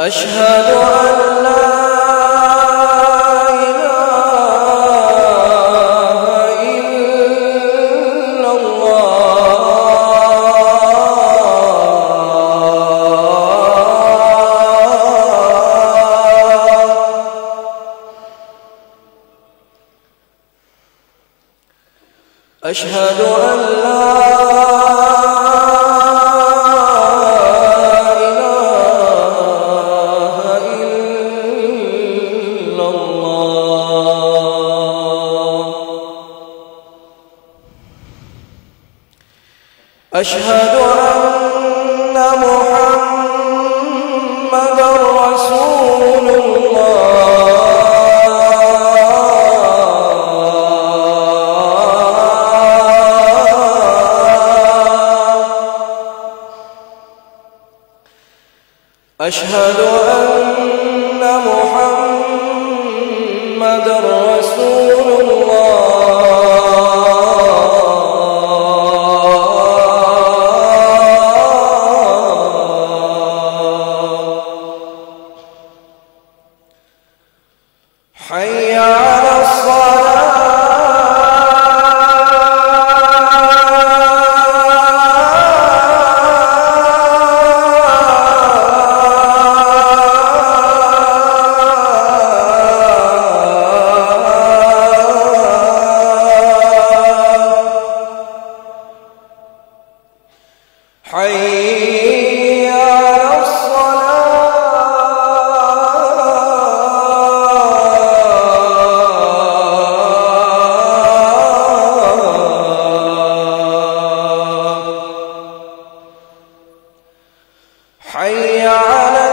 أشهد أن لا إله إلا الله. أشهد أن لا أشهد أن محمدًا رسول الله. أشهد أن محمدًا رسول الله. حي على حي على حي على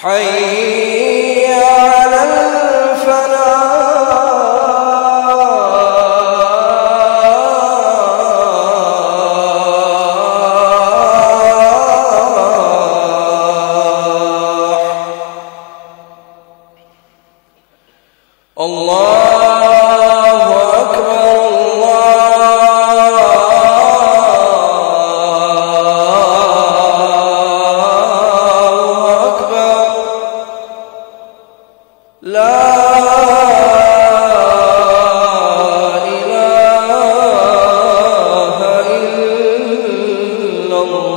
حي على الفلاح. الله أكبر الله أكبر. لا إله إلا الله.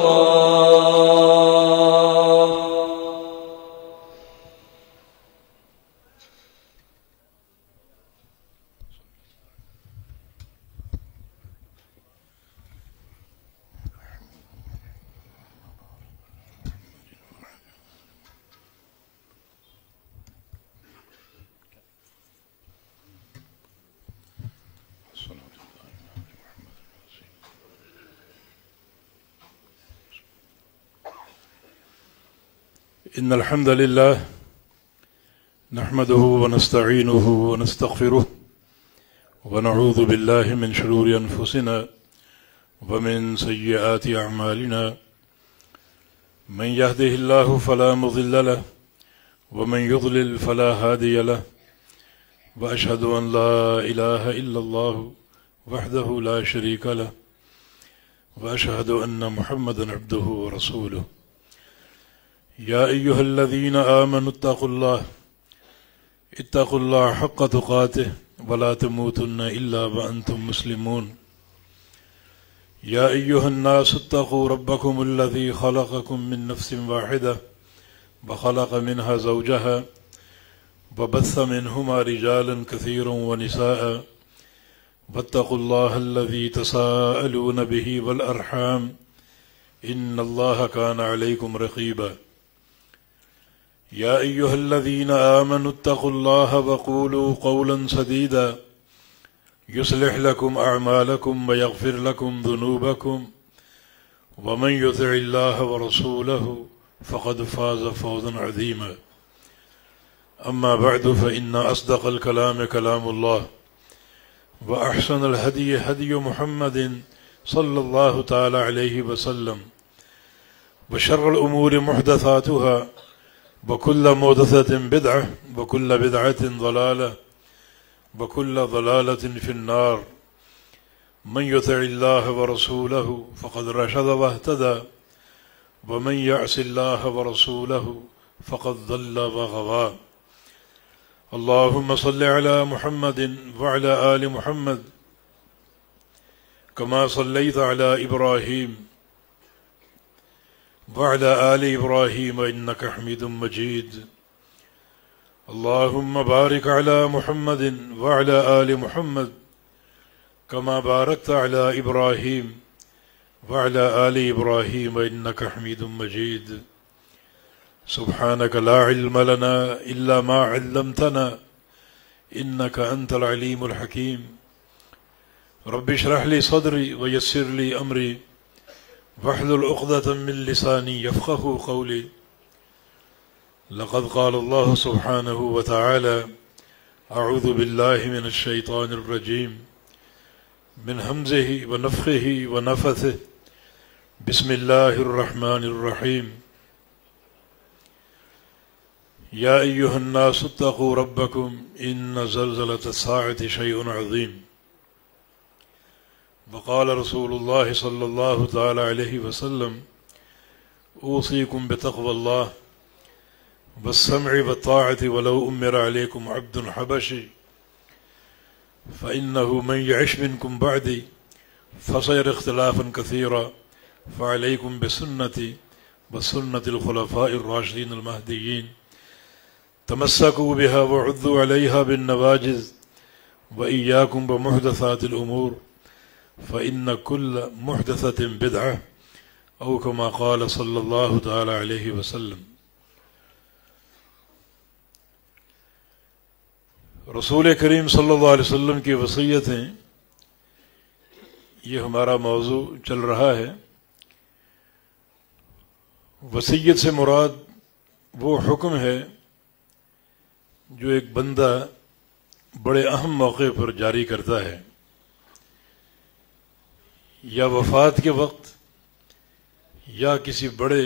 إن الحمد لله نحمده ونستعينه ونستغفره ونعوذ بالله من شرور أنفسنا ومن سيئات أعمالنا. من يهده الله فلا مضل له ومن يضلل فلا هادي له. وأشهد أن لا إله إلا الله وحده لا شريك له وأشهد أن محمدا عبده ورسوله. يا أيها الذين آمنوا اتقوا الله حق تقاته ولا تموتن إلا وأنتم مسلمون. يا أيها الناس اتقوا ربكم الذي خلقكم من نفس واحدة وخلق منها زوجها وبث منهما رجالا كثيرا ونساء واتقوا الله الذي تساءلون به والأرحام إن الله كان عليكم رقيبا يا أيها الذين آمنوا اتقوا الله وقولوا قولا سديدا يصلح لكم أعمالكم ويغفر لكم ذنوبكم ومن يطع الله ورسوله فقد فاز فوزا عظيما أما بعد فإن أصدق الكلام كلام الله وأحسن الهدي هدي محمد صلى الله تعالى عليه وسلم وشر الأمور محدثاتها وكل محدثة بدعة وكل بدعة ضلالة وكل ضلالة في النار من يطع الله ورسوله فقد رشد واهتدى ومن يعص الله ورسوله فقد ضل وغوى اللهم صل على محمد وعلى آل محمد كما صليت على إبراهيم وعلى آل إبراهيم إنك حميد مجيد اللهم بارك على محمد وعلى آل محمد كما باركت على إبراهيم وعلى آل إبراهيم إنك حميد مجيد سبحانك لا علم لنا إلا ما علمتنا إنك أنت العليم الحكيم رب اشرح لي صدري ويسر لي أمري واحلل عقدة من لساني يفقهوا قولي لقد قال الله سبحانه وتعالى أعوذ بالله من الشيطان الرجيم من همزه ونفخه ونفثه بسم الله الرحمن الرحيم يا أيها الناس اتقوا ربكم إن زلزلة الساعة شيء عظيم وقال رسول الله صلى الله تعالى عليه وسلم أوصيكم بتقوى الله والسمع والطاعة ولو أمر عليكم عبد حبشي فإنه من يعش منكم بعدي فسيرى اختلافا كثيرا فعليكم بسنتي وسنة الخلفاء الراشدين المهديين تمسكوا بها وعضوا عليها بالنواجذ وإياكم بمحدثات الأمور فإن كل محدثة بدعة أو كما قال صلى الله تعالى عليه وسلم رسول کریم صلی اللہ علیہ وسلم کی وصیتیں، یہ ہمارا موضوع چل رہا ہے۔ وصیت سے مراد وہ حکم ہے جو ایک بندہ بڑے اہم موقع پر جاری کرتا ہے، یا وفات کے وقت یا کسی بڑے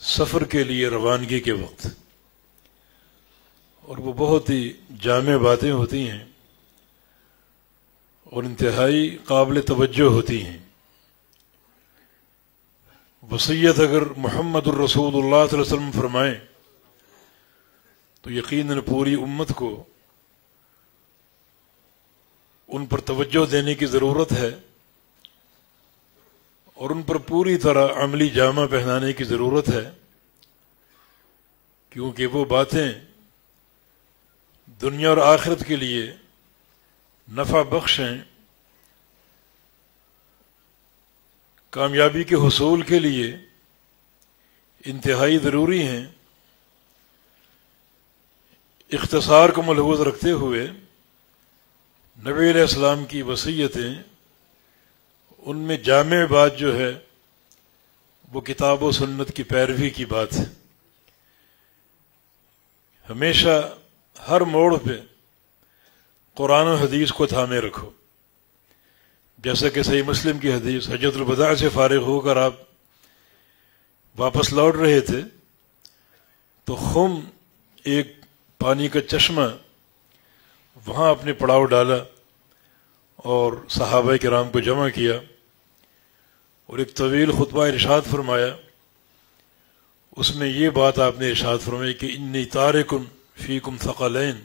سفر کے لیے روانگی کے وقت، اور وہ بہت ہی جامع باتیں ہوتی ہیں اور انتہائی قابل توجہ ہوتی ہیں۔ وصیت اگر محمد الرسول اللہ صلی اللہ علیہ وسلم فرمائیں تو یقیناً پوری امت کو ان پر توجہ دینے کی ضرورت ہے اور ان پر پوری طرح عملی جامہ پہنانے کی ضرورت ہے، کیونکہ وہ باتیں دنیا اور آخرت کے لیے نفع بخش ہیں، کامیابی کے حصول کے لیے انتہائی ضروری ہیں۔ اختصار کو ملحوظ رکھتے ہوئے نبی علیہ السلام کی وصیتیں، ان میں جامع بات جو ہے وہ کتاب و سنت کی پیروی کی بات ہے۔ ہمیشہ ہر موڑ پہ قرآن و حدیث کو تھامے رکھو، جیسا کہ صحیح مسلم کی حدیث، حجۃ الوداع سے فارغ ہو کر آپ واپس لوٹ رہے تھے تو خم ایک پانی کا چشمہ وہاں اپنے پڑاؤ ڈالا اور صحابہ کرام کو جمع کیا اور ایک طویل خطبہ ارشاد فرمایا۔ اس میں یہ بات آپ نے ارشاد فرمائی کہ انی تارکن فیکم ثقلین،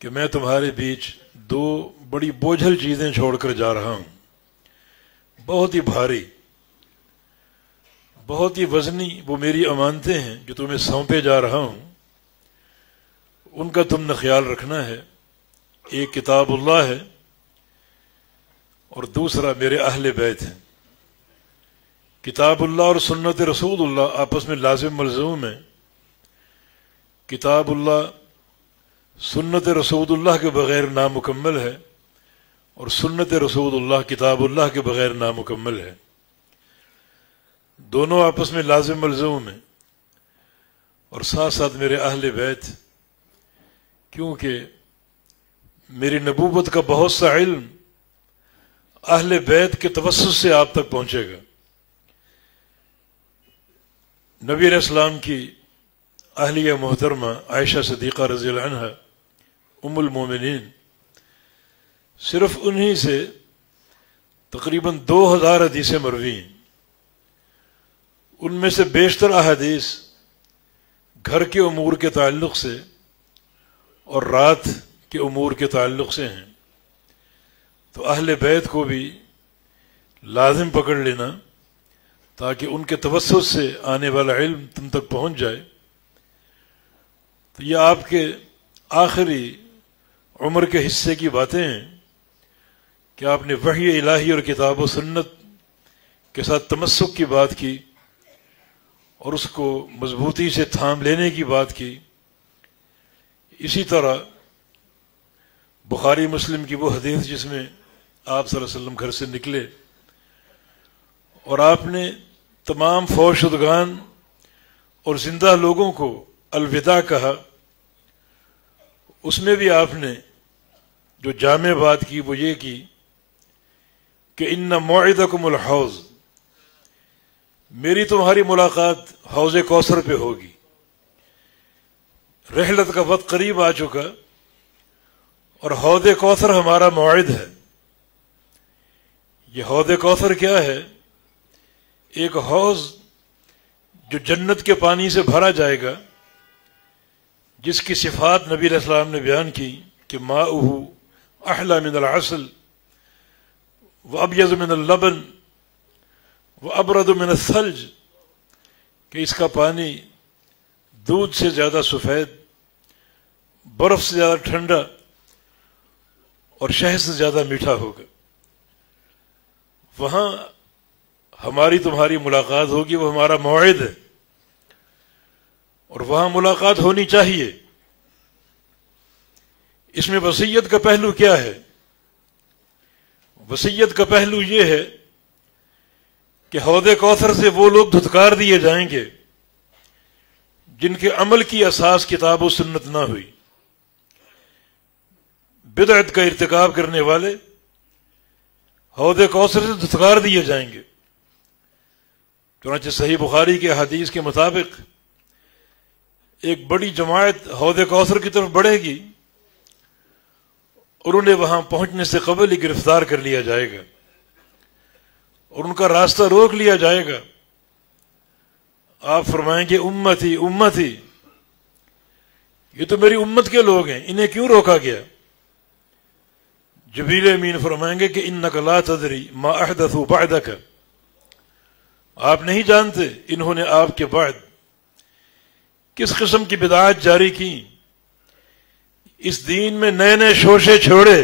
کہ میں تمہارے بیچ دو بڑی بوجھل چیزیں چھوڑ کر جا رہا ہوں، بہت ہی بھاری، بہت ہی وزنی وہ میری امانتیں ہیں جو تمہیں سونپے جا رہا ہوں۔ ان کا تم نے خیال رکھنا ہے. ایک کتاب اللہ ہے اور دوسرا میرے اہل بیت ہیں. کتاب اللہ اور سنت رسول اللہ آپس میں لازم ملزوم ہیں. کتاب اللہ سنت رسول اللہ کے بغیر نامکمل ہے اور سنت رسول اللہ کتاب اللہ کے بغیر نامکمل ہے. دونوں آپس میں لازم ملزوم ہیں. اور ساتھ ساتھ میرے اہل بیت، کیونکہ میری نبوت کا بہت سا علم اہل بیت کے توسط سے آپ تک پہنچے گا. نبی علیہ السلام کی اہلیہ محترمہ عائشہ صدیقہ رضی اللہ عنہا ام المومنین، صرف انہی سے تقریباً 2000 حدیثیں مروی ہیں. ان میں سے بیشتر احادیث گھر کے امور کے تعلق سے اور رات کے امور کے تعلق سے ہیں. تو اہل بیت کو بھی لازم پکڑ لینا تاکہ ان کے توسط سے آنے والا علم تم تک پہنچ جائے. تو یہ آپ کے آخری عمر کے حصے کی باتیں ہیں کہ آپ نے وحی الہی اور کتاب و سنت کے ساتھ تمسک کی بات کی اور اس کو مضبوطی سے تھام لینے کی بات کی. اسی طرح بخاری مسلم کی وہ حدیث جس میں آپ صلی اللہ علیہ وسلم گھر سے نکلے اور آپ نے تمام فوت شدگان اور زندہ لوگوں کو الوداع کہا، اس میں بھی آپ نے جو جامع بات کی وہ یہ کی کہ ان موعدکم الحوض، میری تمہاری ملاقات حوض کوثر پہ ہوگی. رحلت کا وقت قریب آ چکا اور حوض کوثر ہمارا موعد ہے. یہ حوض کوثر کیا ہے؟ ایک حوض جو جنت کے پانی سے بھرا جائے گا، جس کی صفات نبی علیہ السلام نے بیان کی کہ ماؤہ احلی من العسل وابیض من اللبن وابرد من الثلج، کہ اس کا پانی دودھ سے زیادہ سفید، برف سے زیادہ ٹھنڈا اور شہد سے زیادہ میٹھا ہوگا. وہاں ہماری تمہاری ملاقات ہوگی، وہ ہمارا موعد ہے اور وہاں ملاقات ہونی چاہیے. اس میں وصیت کا پہلو کیا ہے؟ وصیت کا پہلو یہ ہے کہ حوض کوثر سے وہ لوگ دھتکار دیے جائیں گے جن کے عمل کی اساس کتاب و سنت نہ ہوئی. بدعت کا ارتکاب کرنے والے حوض کوثر سے دھتکار دیے جائیں گے. چنانچہ صحیح بخاری کے حدیث کے مطابق ایک بڑی جماعت حوض کوثر کی طرف بڑھے گی اور انہیں وہاں پہنچنے سے قبل ہی گرفتار کر لیا جائے گا اور ان کا راستہ روک لیا جائے گا. آپ فرمائیں گے امتی امتی، یہ تو میری امت کے لوگ ہیں، انہیں کیوں روکا گیا؟ جبریل امین فرمائیں گے کہ انک لا تدری ما احدثوا بعدک، آپ نہیں جانتے انہوں نے آپ کے بعد کس قسم کی بدعات جاری کی، اس دین میں نئے نئے شوشے چھوڑے،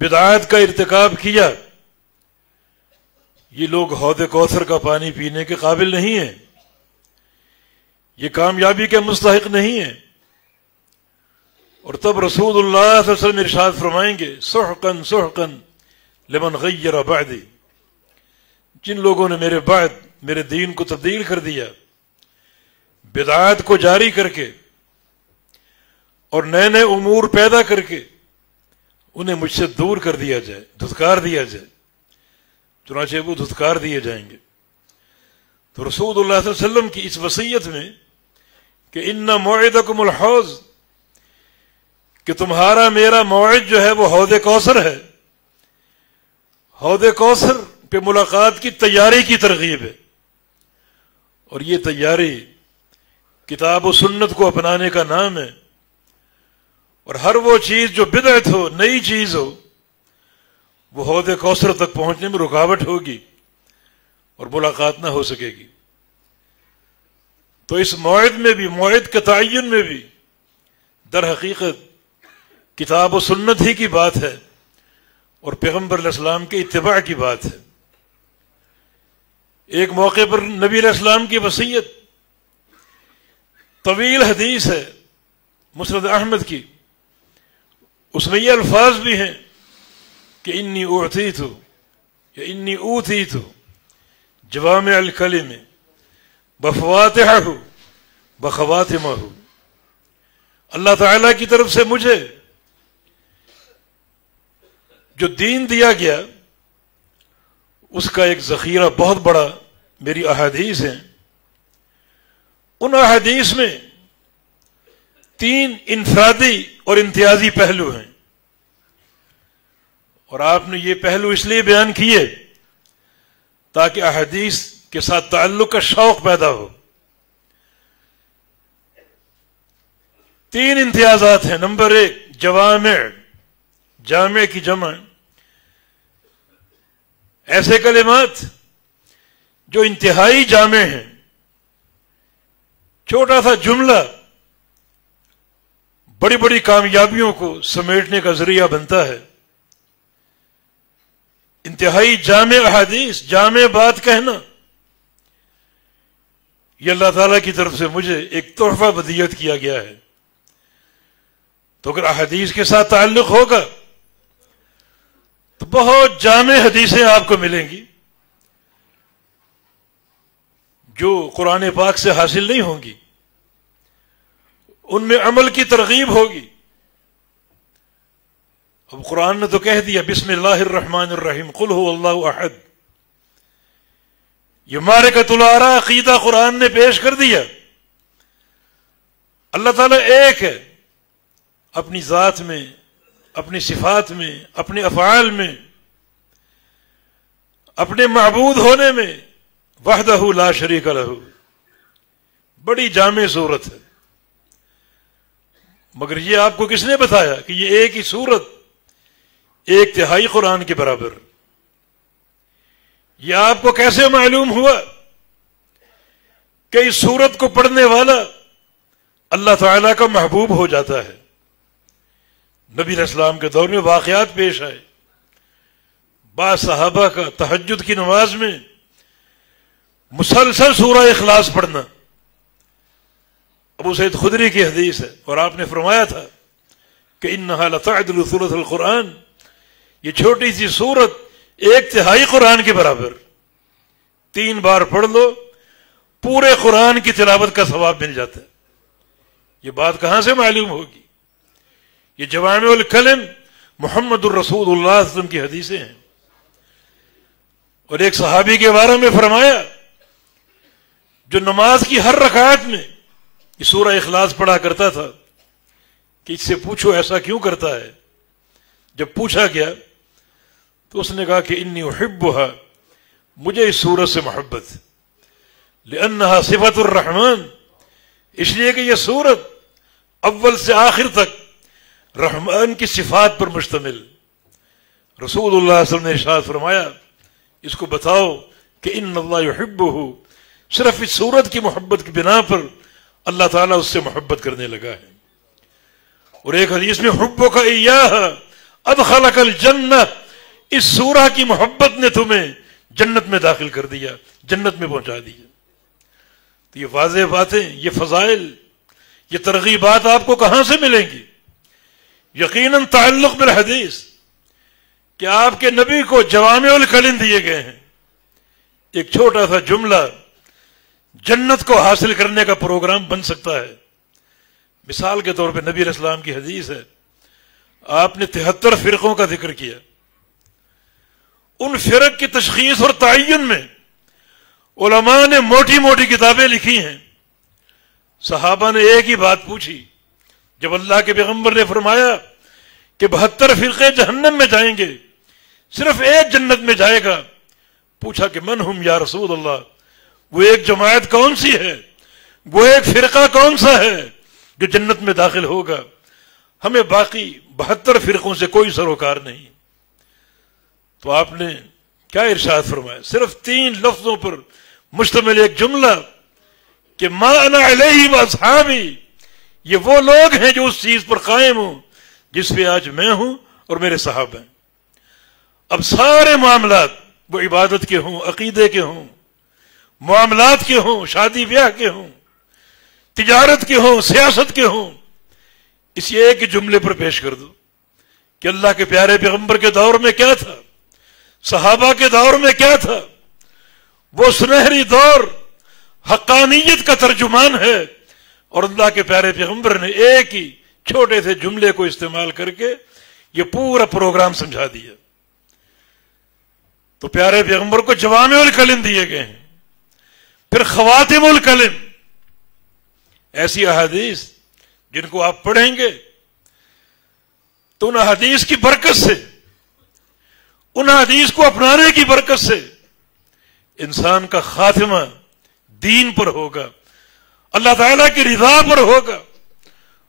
بدعات کا ارتکاب کیا. یہ لوگ حوض کوثر کا پانی پینے کے قابل نہیں ہیں، یہ کامیابی کے مستحق نہیں ہیں. اور تب رسول اللہ صلی اللہ علیہ وسلم ارشاد فرمائیں گے سحقاً سحقاً لمن غیر بعدی، جن لوگوں نے میرے بعد میرے دین کو تبدیل کر دیا، بدعات کو جاری کر کے اور نئے نئے امور پیدا کر کے انہیں مجھ سے دور کر دیا جائے، دھتکار دیا جائے. چنانچہ وہ دھتکار دیے جائیں گے. تو رسول اللہ صلی اللہ علیہ وسلم کی اس وصیت میں کہ ان موعدکم الحوض، کہ تمہارا میرا موعد جو ہے وہ حوض کوثر ہے، حوض کوثر پہ ملاقات کی تیاری کی ترغیب ہے. اور یہ تیاری کتاب و سنت کو اپنانے کا نام ہے. اور ہر وہ چیز جو بدعت ہو، نئی چیز ہو، وہ حوض کوثر تک پہنچنے میں رکاوٹ ہوگی اور ملاقات نہ ہو سکے گی. تو اس موعد میں بھی، موعد کے تعین میں بھی در حقیقت کتاب و سنت ہی کی بات ہے اور پیغمبر علیہ السلام کے اتباع کی بات ہے۔ ایک موقع پر نبی علیہ السلام کی وصیت طویل حدیث ہے مسند احمد کی، اس میں یہ الفاظ بھی ہیں کہ انی اعطیت یا انی اوتیت جوامع الکلم بفواتحہ بخواتمہ، اللہ تعالیٰ کی طرف سے مجھے جو دین دیا گیا اس کا ایک ذخیرہ بہت بڑا میری احادیث ہیں۔ ان احادیث میں 3 انفرادی اور امتیازی پہلو ہیں، اور آپ نے یہ پہلو اس لیے بیان کیے تاکہ احادیث کے ساتھ تعلق کا شوق پیدا ہو۔ 3 امتیازات ہیں۔ نمبر 1 جوامع، جامع کی جمع، ایسے کلمات جو انتہائی جامع ہیں، چھوٹا سا جملہ بڑی بڑی کامیابیوں کو سمیٹنے کا ذریعہ بنتا ہے۔ انتہائی جامع احادیث، جامع بات کہنا، یہ اللہ تعالیٰ کی طرف سے مجھے ایک تحفہ ہدیت کیا گیا ہے۔ تو اگر احادیث کے ساتھ تعلق ہوگا تو بہت جامع حدیثیں آپ کو ملیں گی جو قرآن پاک سے حاصل نہیں ہوں گی، ان میں عمل کی ترغیب ہوگی۔ اب قرآن نے تو کہہ دیا بسم اللہ الرحمن الرحیم قل هو اللہ احد، یہ معرکۃ الآراء عقیدہ قرآن نے پیش کر دیا۔ اللہ تعالیٰ ایک ہے، اپنی ذات میں، اپنی صفات میں، اپنے افعال میں، اپنے معبود ہونے میں، وحدہ لا شریک لہ، بڑی جامع صورت ہے۔ مگر یہ آپ کو کس نے بتایا کہ یہ ایک ہی صورت 1/3 قرآن کے برابر؟ یہ آپ کو کیسے معلوم ہوا کہ اس صورت کو پڑھنے والا اللہ تعالیٰ کا محبوب ہو جاتا ہے؟ نبی علیہ السلام کے دور میں واقعات پیش آئے، بعض صحابہ کا تہجد کی نماز میں مسلسل سورہ اخلاص پڑھنا۔ ابو سعید خدری کی حدیث ہے، اور آپ نے فرمایا تھا کہ انہا لتعدل ثلث القرآن، یہ چھوٹی سی سورت 1/3 قرآن کے برابر، 3 بار پڑھ لو پورے قرآن کی تلاوت کا ثواب مل جاتا ہے۔ یہ بات کہاں سے معلوم ہوگی؟ یہ جوامع الکلم محمد الرسول اللہ صلی اللہ علیہ وسلم کی حدیثیں ہیں۔ اور ایک صحابی کے بارے میں فرمایا جو نماز کی ہر رکعت میں یہ سورہ اخلاص پڑھا کرتا تھا کہ اس سے پوچھو ایسا کیوں کرتا ہے؟ جب پوچھا گیا تو اس نے کہا کہ انی احبھا، مجھے اس سورت سے محبت، لأنہا صفت الرحمن، اس لیے کہ یہ سورت اول سے آخر تک رحمان کی صفات پر مشتمل۔ رسول اللہ صلی اللہ علیہ وسلم نے ارشاد فرمایا اس کو بتاؤ کہ ان اللہ یحبہ، صرف اس سورت کی محبت کی بنا پر اللہ تعالیٰ اس سے محبت کرنے لگا ہے۔ اور ایک حدیث میں حبک ایاہ ادخلک الجنہ، اس سورہ کی محبت نے تمہیں جنت میں داخل کر دیا، جنت میں پہنچا دیا۔ تو یہ واضح باتیں، یہ فضائل، یہ ترغیبات آپ کو کہاں سے ملیں گی؟ یقیناً تعلق بالحدیث، کہ آپ کے نبی کو جوامع الکلم دیے گئے ہیں، ایک چھوٹا سا جملہ جنت کو حاصل کرنے کا پروگرام بن سکتا ہے۔ مثال کے طور پہ نبی علیہ السلام کی حدیث ہے، آپ نے 73 فرقوں کا ذکر کیا۔ ان فرق کی تشخیص اور تعین میں علماء نے موٹی موٹی کتابیں لکھی ہیں۔ صحابہ نے ایک ہی بات پوچھی جب اللہ کے پیغمبر نے فرمایا کہ 72 فرقے جہنم میں جائیں گے، صرف ایک جنت میں جائے گا۔ پوچھا کہ من ہم یا رسول اللہ، وہ ایک جماعت کون سی ہے، وہ ایک فرقہ کون سا ہے جو جنت میں داخل ہوگا؟ ہمیں باقی 72 فرقوں سے کوئی سروکار نہیں۔ تو آپ نے کیا ارشاد فرمایا؟ صرف 3 لفظوں پر مشتمل ایک جملہ کہ ما انا علیہ واصحابی، یہ وہ لوگ ہیں جو اس چیز پر قائم ہوں جس پہ آج میں ہوں اور میرے صحابہ ہیں۔ اب سارے معاملات، وہ عبادت کے ہوں، عقیدے کے ہوں، معاملات کے ہوں، شادی بیاہ کے ہوں، تجارت کے ہوں، سیاست کے ہوں، اس ایک جملے پر پیش کر دو کہ اللہ کے پیارے پیغمبر کے دور میں کیا تھا، صحابہ کے دور میں کیا تھا۔ وہ سنہری دور حقانیت کا ترجمان ہے، اور اللہ کے پیارے پیغمبر نے ایک ہی چھوٹے سے جملے کو استعمال کر کے یہ پورا پروگرام سمجھا دیا۔ تو پیارے پیغمبر کو جوامع الکلم دیے گئے ہیں، پھر خواتم الکلم، ایسی احادیث جن کو آپ پڑھیں گے تو ان احادیث کی برکت سے، ان احادیث کو اپنانے کی برکت سے انسان کا خاتمہ دین پر ہوگا، اللہ تعالیٰ کی رضا پر ہوگا،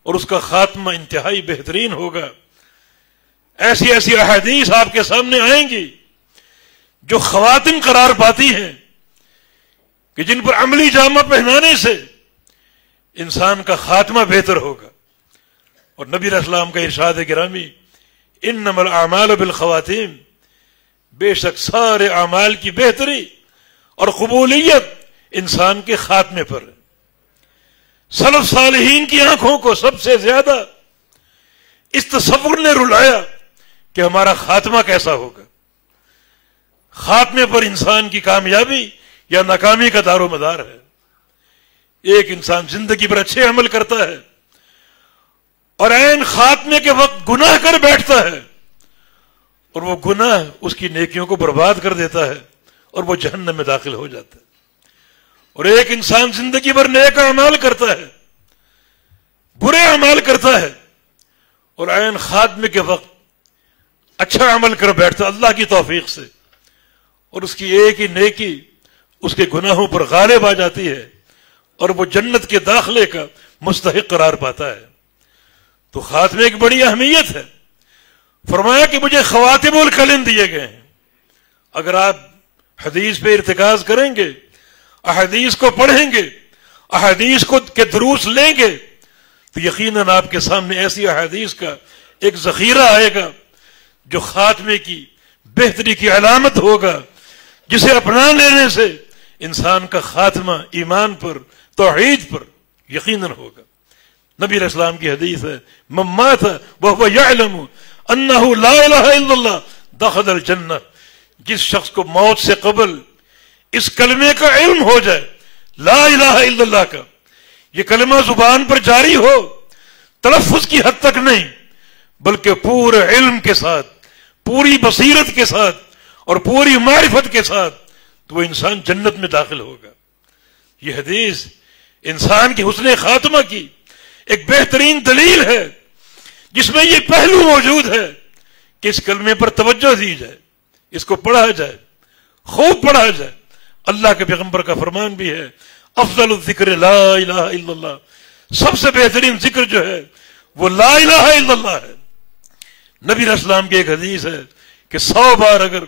اور اس کا خاتمہ انتہائی بہترین ہوگا۔ ایسی ایسی احادیث آپ کے سامنے آئیں گی جو خواتم قرار پاتی ہیں کہ جن پر عملی جامہ پہنانے سے انسان کا خاتمہ بہتر ہوگا۔ اور نبی علیہ السلام کا ارشاد گرامی، انما الاعمال بالخواتیم، بے شک سارے اعمال کی بہتری اور قبولیت انسان کے خاتمے پر ہے۔ سلف صالحین کی آنکھوں کو سب سے زیادہ اس تصور نے رلایا کہ ہمارا خاتمہ کیسا ہوگا۔ خاتمے پر انسان کی کامیابی یا ناکامی کا دار و مدار ہے۔ ایک انسان زندگی پر اچھے عمل کرتا ہے اور عین خاتمے کے وقت گناہ کر بیٹھتا ہے، اور وہ گناہ اس کی نیکیوں کو برباد کر دیتا ہے اور وہ جہنم میں داخل ہو جاتا ہے۔ اور ایک انسان زندگی بھر نیک اعمال کرتا ہے، برے اعمال کرتا ہے، اور عین خاتمے کے وقت اچھا عمل کر بیٹھتا اللہ کی توفیق سے، اور اس کی ایک ہی نیکی اس کے گناہوں پر غالب آ جاتی ہے اور وہ جنت کے داخلے کا مستحق قرار پاتا ہے۔ تو خاتمے کی بڑی اہمیت ہے۔ فرمایا کہ مجھے خواتم الکلم دیے گئے ہیں۔ اگر آپ حدیث پہ ارتکاز کریں گے، احادیث کو پڑھیں گے، احادیث کو کے دروس لیں گے، تو یقیناً آپ کے سامنے ایسی احادیث کا ایک ذخیرہ آئے گا جو خاتمے کی بہتری کی علامت ہوگا، جسے اپنا لینے سے انسان کا خاتمہ ایمان پر، توحید پر یقیناً ہوگا۔ نبی علیہ السلام کی حدیث ہے، من مات وهو يعلم انه لا الہ الا اللہ دخل الجنہ۔ جس شخص کو موت سے قبل اس کلمے کا علم ہو جائے، لا الہ الا اللہ کا، یہ کلمہ زبان پر جاری ہو، تلفظ کی حد تک نہیں بلکہ پورے علم کے ساتھ، پوری بصیرت کے ساتھ اور پوری معرفت کے ساتھ، تو وہ انسان جنت میں داخل ہوگا۔ یہ حدیث انسان کے حسن خاتمہ کی ایک بہترین دلیل ہے، جس میں یہ پہلو موجود ہے کہ اس کلمے پر توجہ دی جائے، اس کو پڑھا جائے، خوب پڑھا جائے۔ اللہ کے پیغمبر کا فرمان بھی ہے، افضل الذکر لا الہ الا اللہ، سب سے بہترین ذکر جو ہے وہ لا الہ الا اللہ ہے۔ نبی علیہ السلام کی ایک حدیث ہے کہ 100 بار اگر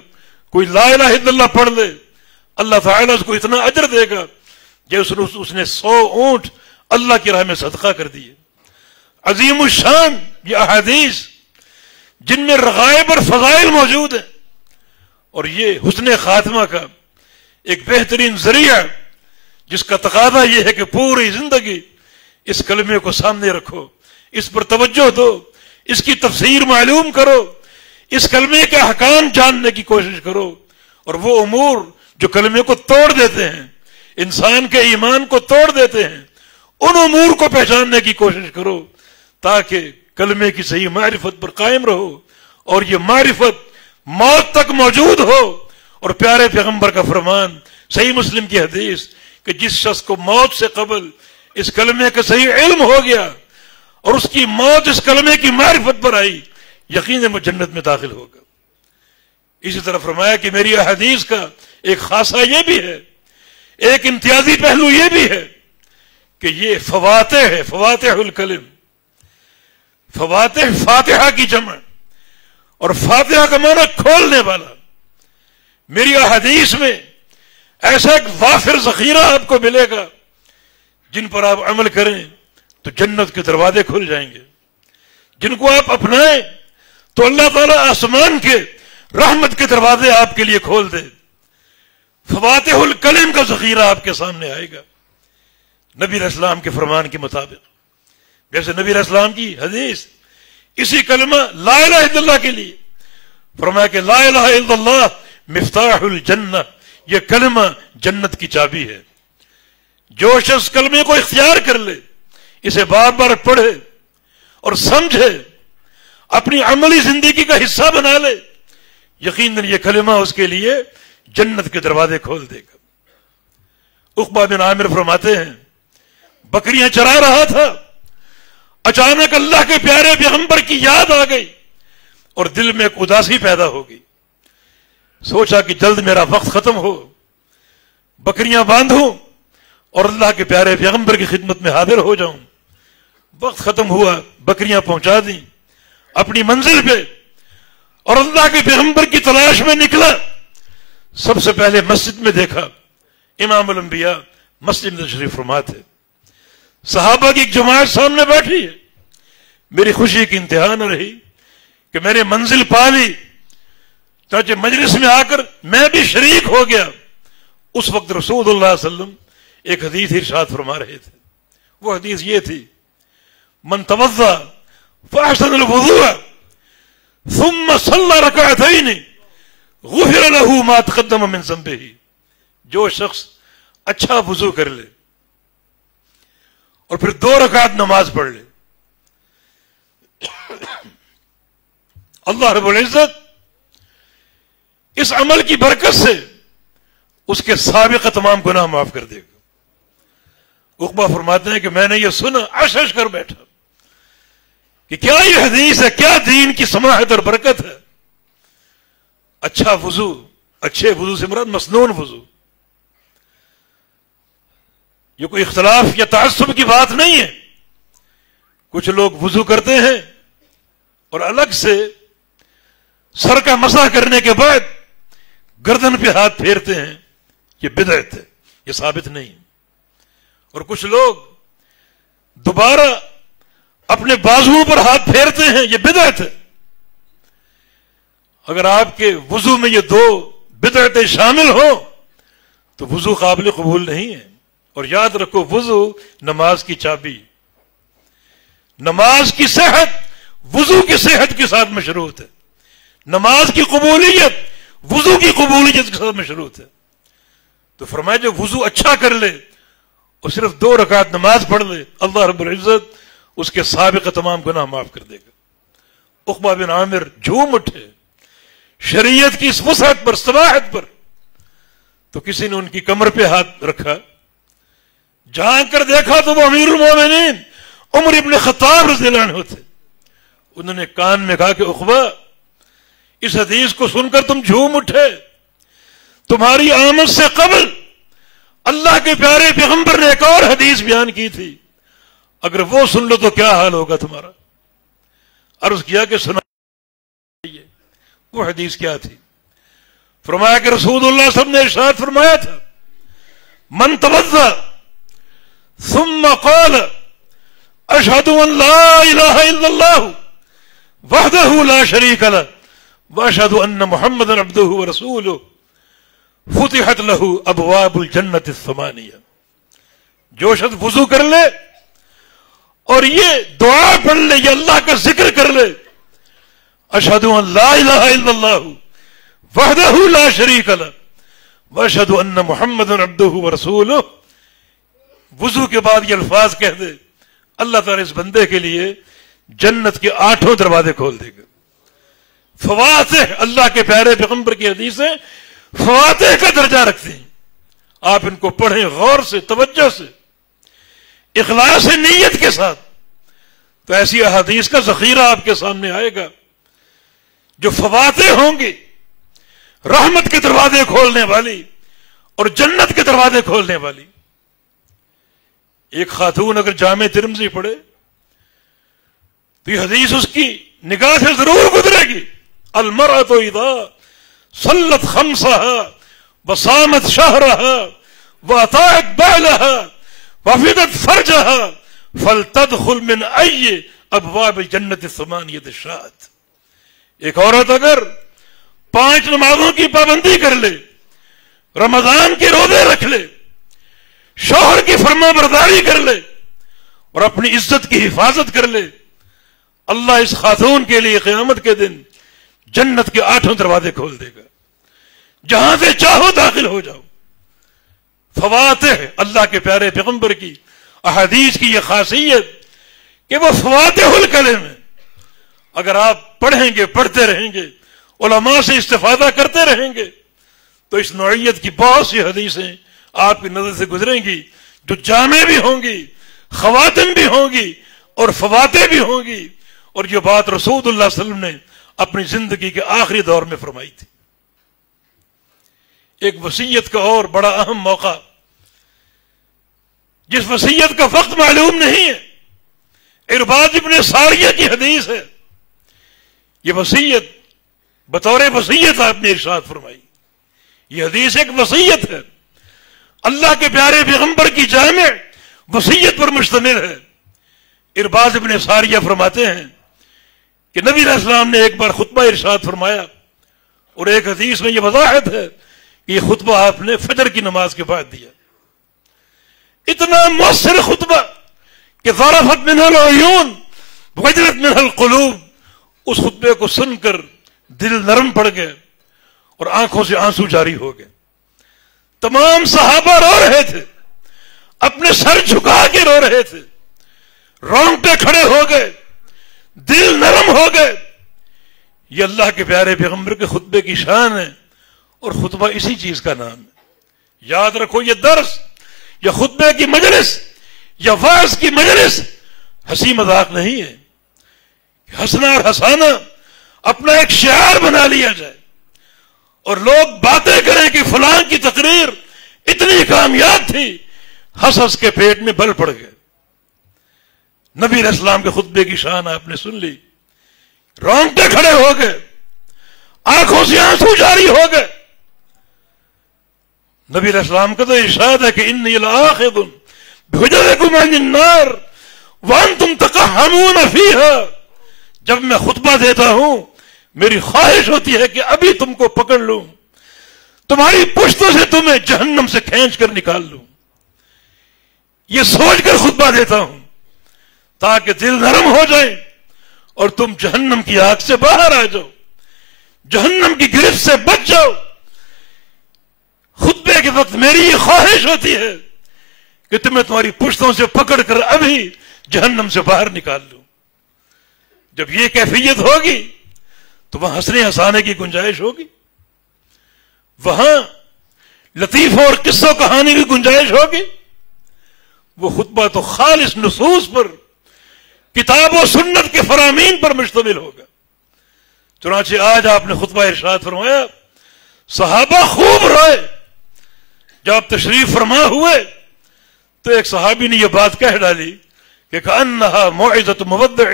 کوئی لا الہ الا اللہ پڑھ لے، اللہ تعالیٰ اس کو اتنا اجر دے گا جیسے اس نے 100 اونٹ اللہ کی راہ میں صدقہ کر دیے۔ عظیم الشان یہ احادیث جن میں رغائب اور فضائل موجود ہیں، اور یہ حسن خاتمہ کا ایک بہترین ذریعہ، جس کا تقاضا یہ ہے کہ پوری زندگی اس کلمے کو سامنے رکھو، اس پر توجہ دو، اس کی تفسیر معلوم کرو، اس کلمے کے احکام جاننے کی کوشش کرو، اور وہ امور جو کلمے کو توڑ دیتے ہیں، انسان کے ایمان کو توڑ دیتے ہیں، ان امور کو پہچاننے کی کوشش کرو تاکہ کلمے کی صحیح معرفت پر قائم رہو، اور یہ معرفت موت تک موجود ہو۔ اور پیارے پیغمبر کا فرمان، صحیح مسلم کی حدیث، کہ جس شخص کو موت سے قبل اس کلمے کا صحیح علم ہو گیا اور اس کی موت اس کلمے کی معرفت پر آئی، یقیناً وہ جنت میں داخل ہوگا۔ اسی طرح فرمایا کہ میری احادیث کا ایک خاصہ یہ بھی ہے، ایک امتیازی پہلو یہ بھی ہے کہ یہ فواتح ہے، فواتح الکلم، فواتح فاتحہ کی جمع، اور فاتحہ کا معنی کھولنے والا۔ میری احادیث میں ایسا ایک وافر ذخیرہ آپ کو ملے گا جن پر آپ عمل کریں تو جنت کے دروازے کھل جائیں گے. جن کو آپ اپنائیں تو اللہ تعالیٰ آسمان کے رحمت کے دروازے آپ کے لیے کھول دے. فواتح الکلم کا ذخیرہ آپ کے سامنے آئے گا نبی علیہ السلام کے فرمان کے مطابق. جیسے نبی علیہ السلام کی حدیث اسی کلمہ لا الہ الا اللہ کے لیے فرمایا کہ لا الہ الا اللہ مفتاح الجنہ، یہ کلمہ جنت کی چابی ہے. جو شخص کلمے کو اختیار کر لے، اسے بار بار پڑھے اور سمجھے، اپنی عملی زندگی کا حصہ بنا لے، یقیناً یہ کلمہ اس کے لیے جنت کے دروازے کھول دے گا. عقبہ بن عامر فرماتے ہیں بکریاں چرا رہا تھا، اچانک اللہ کے پیارے پیغمبر کی یاد آ گئی اور دل میں ایک اداسی پیدا ہو گئی. سوچا کہ جلد میرا وقت ختم ہو، بکریاں باندھوں اور اللہ کے پیارے پیغمبر کی خدمت میں حاضر ہو جاؤں. وقت ختم ہوا، بکریاں پہنچا دیں اپنی منزل پہ اور اللہ کے پیغمبر کی تلاش میں نکلا. سب سے پہلے مسجد میں دیکھا امام الانبیاء مسجد میں تشریف فرما تھے. صحابہ کی ایک جماعت سامنے بیٹھی ہے. میری خوشی کی انتہا نہ رہی کہ میں نے منزل پا لی. چنانچہ مجلس میں آ کر میں بھی شریک ہو گیا. اس وقت رسول اللہ صلی اللہ علیہ وسلم ایک حدیث ارشاد فرما رہے تھے. وہ حدیث یہ تھی من توضأ فاحسن الوضوء ثم صلى ركعتين غفر له ما تقدم من ذنبه. جو شخص اچھا وضو کر لے اور پھر 2 رکعت نماز پڑھ لے، اللہ رب العزت اس عمل کی برکت سے اس کے سابقہ تمام گناہ معاف کر دے گا. عقبہ فرماتے ہیں کہ میں نے یہ سنا عشش کر بیٹھا کہ کیا یہ حدیث ہے، کیا دین کی سماحت اور برکت ہے. اچھا وضو، اچھے وضو سے مراد مسنون وضو. یہ کوئی اختلاف یا تعصب کی بات نہیں ہے. کچھ لوگ وضو کرتے ہیں اور الگ سے سر کا مسح کرنے کے بعد گردن پہ ہاتھ پھیرتے ہیں، یہ بدعت ہے، یہ ثابت نہیں. اور کچھ لوگ دوبارہ اپنے بازوؤں پر ہاتھ پھیرتے ہیں، یہ بدعت ہے. اگر آپ کے وضو میں یہ 2 بدعتیں شامل ہوں تو وضو قابل قبول نہیں ہے. اور یاد رکھو وضو نماز کی چابی. نماز کی صحت وضو کی صحت کے ساتھ مشروط ہے. نماز کی قبولیت وضو کی قبولیت کے ساتھ مشروط ہے. تو فرمایا جو وضو اچھا کر لے اور صرف 2 رکعت نماز پڑھ لے، اللہ رب العزت اس کے سابقہ تمام گناہ معاف کر دے گا. عقبہ بن عامر جھوم اٹھے شریعت کی اس وسعت پر، سماحت پر. تو کسی نے ان کی کمر پہ ہاتھ رکھا، جھانک کر دیکھا تو وہ امیر المومنین عمر ابن خطاب رضی اللہ عنہ تھے. انہوں نے کان میں کہا کہ عقبہ اس حدیث کو سن کر تم جھوم اٹھے، تمہاری آمد سے قبل اللہ کے پیارے پیغمبر نے ایک اور حدیث بیان کی تھی، اگر وہ سن لو تو کیا حال ہوگا تمہارا. عرض کیا کہ سنا. وہ حدیث کیا تھی؟ فرمایا کہ رسول اللہ صلی اللہ علیہ وسلم نے ارشاد فرمایا تھا من توضأ ثم قال اشهد ان لا اله الا الله وحده لا شريك له واشهد ان محمدا عبده ورسوله فتحت له ابواب الجنة الثمانية. جو شخص وضو کر لے اور یہ دعا پڑھ لے، یہ اللہ کا ذکر کر لے، اشہد ان لا الہ الا اللہ وحدہ لا شریک لہ واشہد ان محمدا عبدہ ورسولہ، وضو کے بعد یہ الفاظ کہہ دے، اللہ تعالیٰ اس بندے کے لیے جنت کے 8 دروازے کھول دے گا. فواتح، اللہ کے پیارے پیغمبر کی حدیثیں فواتح کا درجہ رکھتے ہیں. آپ ان کو پڑھیں غور سے، توجہ سے، اخلاص نیت کے ساتھ، تو ایسی احادیث کا ذخیرہ آپ کے سامنے آئے گا جو فواتح ہوں گی، رحمت کے دروازے کھولنے والی اور جنت کے دروازے کھولنے والی. ایک خاتون اگر جامع ترمذی پڑھے تو یہ حدیث اس کی نگاہ سے ضرور گزرے گی. المرأة اذا صلت خمسها وصامت شهرها واطاعت بعلها وحفظت فرجها فلتدخل من ای ابواب الجنت الثمانیۃ شاءت. ایک عورت اگر 5 نمازوں کی پابندی کر لے، رمضان کے روزے رکھ لے، شوہر کی فرما برداری کر لے اور اپنی عزت کی حفاظت کر لے، اللہ اس خاتون کے لیے قیامت کے دن جنت کے 8 دروازے کھول دے گا، جہاں سے چاہو داخل ہو جاؤ. فواتح، اللہ کے پیارے پیغمبر کی احادیث کی یہ خاصیت کہ وہ فواتح الکلم ہے. اگر آپ پڑھیں گے، پڑھتے رہیں گے، علماء سے استفادہ کرتے رہیں گے، تو اس نوعیت کی بہت سی حدیثیں آپ کی نظر سے گزریں گی جو جامع بھی ہوں گی، خواتم بھی ہوں گی اور فواتح بھی ہوں گی. اور یہ بات رسول اللہ صلی اللہ علیہ وسلم نے اپنی زندگی کے آخری دور میں فرمائی تھی. ایک وصیت کا اور بڑا اہم موقع، جس وصیت کا وقت معلوم نہیں ہے، ارباز ابن ساریہ کی حدیث ہے. یہ وصیت بطور وصیت آپ نے ارشاد فرمائی. یہ حدیث ایک وصیت ہے، اللہ کے پیارے پیغمبر کی جامع وصیت پر مشتمل ہے. ارباز ابن ساریہ فرماتے ہیں کہ نبی علیہ السلام نے ایک بار خطبہ ارشاد فرمایا، اور ایک حدیث میں یہ وضاحت ہے کہ یہ خطبہ آپ نے فجر کی نماز کے بعد دیا. اتنا مؤثر خطبہ کہ ظرفت منہ العیون وجلت منہ القلوب. اس خطبے کو سن کر دل نرم پڑ گئے اور آنکھوں سے آنسو جاری ہو گئے. تمام صحابہ رو رہے تھے، اپنے سر جھکا کے رو رہے تھے، رونگٹے کھڑے ہو گئے، دل نرم ہو گئے. یہ اللہ کے پیارے پیغمبر کے خطبے کی شان ہے، اور خطبہ اسی چیز کا نام ہے. یاد رکھو، یہ درس یا خطبے کی مجلس یا واعظ کی مجلس ہنسی مذاق نہیں ہے. ہنسنا اور ہنسانا اپنا ایک شعار بنا لیا جائے اور لوگ باتیں کریں کہ فلاں کی تقریر اتنی کامیاب تھی، ہنس ہنس کے پیٹ میں بل پڑ گئے. نبی علیہ السلام کے خطبے کی شان آپ نے سن لی، رونگٹے کھڑے ہو گئے، آنکھوں سے آنسو جاری ہو گئے. نبی علیہ السلام کا تو ارشاد ہے کہ انی لآخذ بحجرکم عن النار وانتم تقحمون فیہا. جب میں خطبہ دیتا ہوں میری خواہش ہوتی ہے کہ ابھی تم کو پکڑ لوں، تمہاری پشتوں سے تمہیں جہنم سے کھینچ کر نکال لوں. یہ سوچ کر خطبہ دیتا ہوں تاکہ دل نرم ہو جائے اور تم جہنم کی آگ سے باہر آ جاؤ، جہنم کی گرفت سے بچ جاؤ. خطبے کے وقت میری یہ خواہش ہوتی ہے کہ تمہیں تمہاری پشتوں سے پکڑ کر ابھی جہنم سے باہر نکال لوں. جب یہ کیفیت ہوگی تو وہاں ہنسنے ہنسانے کی گنجائش ہوگی، وہاں لطیفوں اور قصوں کہانی کی گنجائش ہوگی. وہ خطبہ تو خالص نصوص پر، کتاب و سنت کے فرامین پر مشتمل ہوگا. چنانچہ آج آپ نے خطبہ ارشاد فرمایا، صحابہ خوب روئے. جب تشریف فرما ہوئے تو ایک صحابی نے یہ بات کہہ ڈالی کہ کأنها موعظۃ مودع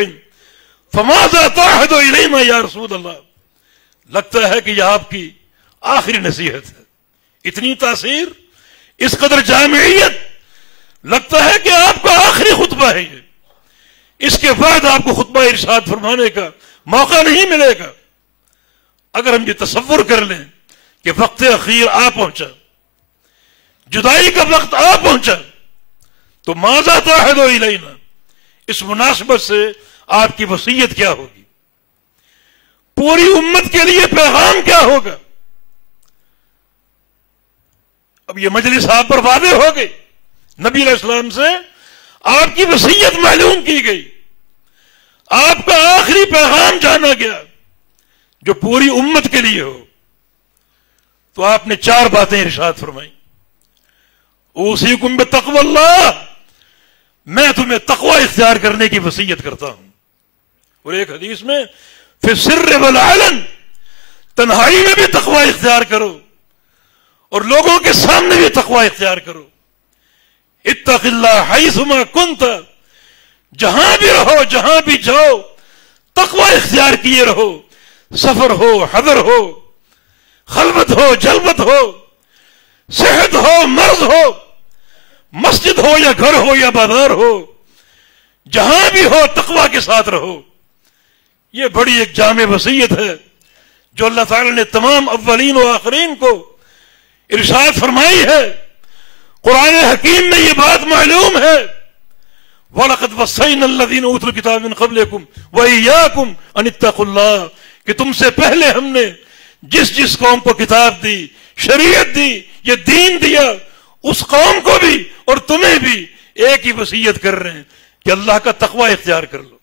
فماذا تعهد الینا یا رسول اللہ. لگتا ہے کہ یہ آپ کی آخری نصیحت ہے. اتنی تاثیر، اس قدر جامعیت، لگتا ہے کہ آپ کا آخری خطبہ ہے یہ. اس کے بعد آپ کو خطبہ ارشاد فرمانے کا موقع نہیں ملے گا. اگر ہم یہ تصور کر لیں کہ وقت اخیر آ پہنچا، جدائی کا وقت آ پہنچا، تو ماذا تعهد الینا، اس مناسبت سے آپ کی وصیت کیا ہوگی، پوری امت کے لیے پیغام کیا ہوگا. اب یہ مجلس آپ پر واضح ہو گئی، نبی علیہ السلام سے آپ کی وصیت معلوم کی گئی، آپ کا آخری پیغام جانا گیا جو پوری امت کے لیے ہو. تو آپ نے 4 باتیں ارشاد فرمائی. اوصیکم بتقوی اللہ، میں تمہیں تقوی اختیار کرنے کی وصیت کرتا ہوں. اور ایک حدیث میں فی السر والعلن، تنہائی میں بھی تقوی اختیار کرو اور لوگوں کے سامنے بھی تقوی اختیار کرو. اتق اللہ حیثما کنت، جہاں بھی رہو، جہاں بھی جاؤ تقوی اختیار کیے رہو. سفر ہو، حضر ہو، خلوت ہو، جلوت ہو، صحت ہو، مرض ہو، مسجد ہو یا گھر ہو یا بازار ہو، جہاں بھی ہو تقوی کے ساتھ رہو. یہ بڑی ایک جامع وصیت ہے جو اللہ تعالی نے تمام اولین و آخرین کو ارشاد فرمائی ہے. قرآن حکیم میں یہ بات معلوم ہے. وَلَقَدْ وَصَّيْنَا الَّذِينَ أُوتُوا الْكِتَابَ مِنْ قَبْلِكُمْ وَإِيَّاكُمْ أَنِ اتَّقُوا اللَّهَ کہ تم سے پہلے ہم نے جس قوم کو کتاب دی، شریعت دی، یہ دین دیا، اس قوم کو بھی اور تمہیں بھی ایک ہی وصیت کر رہے ہیں کہ اللہ کا تقوی اختیار کر لو.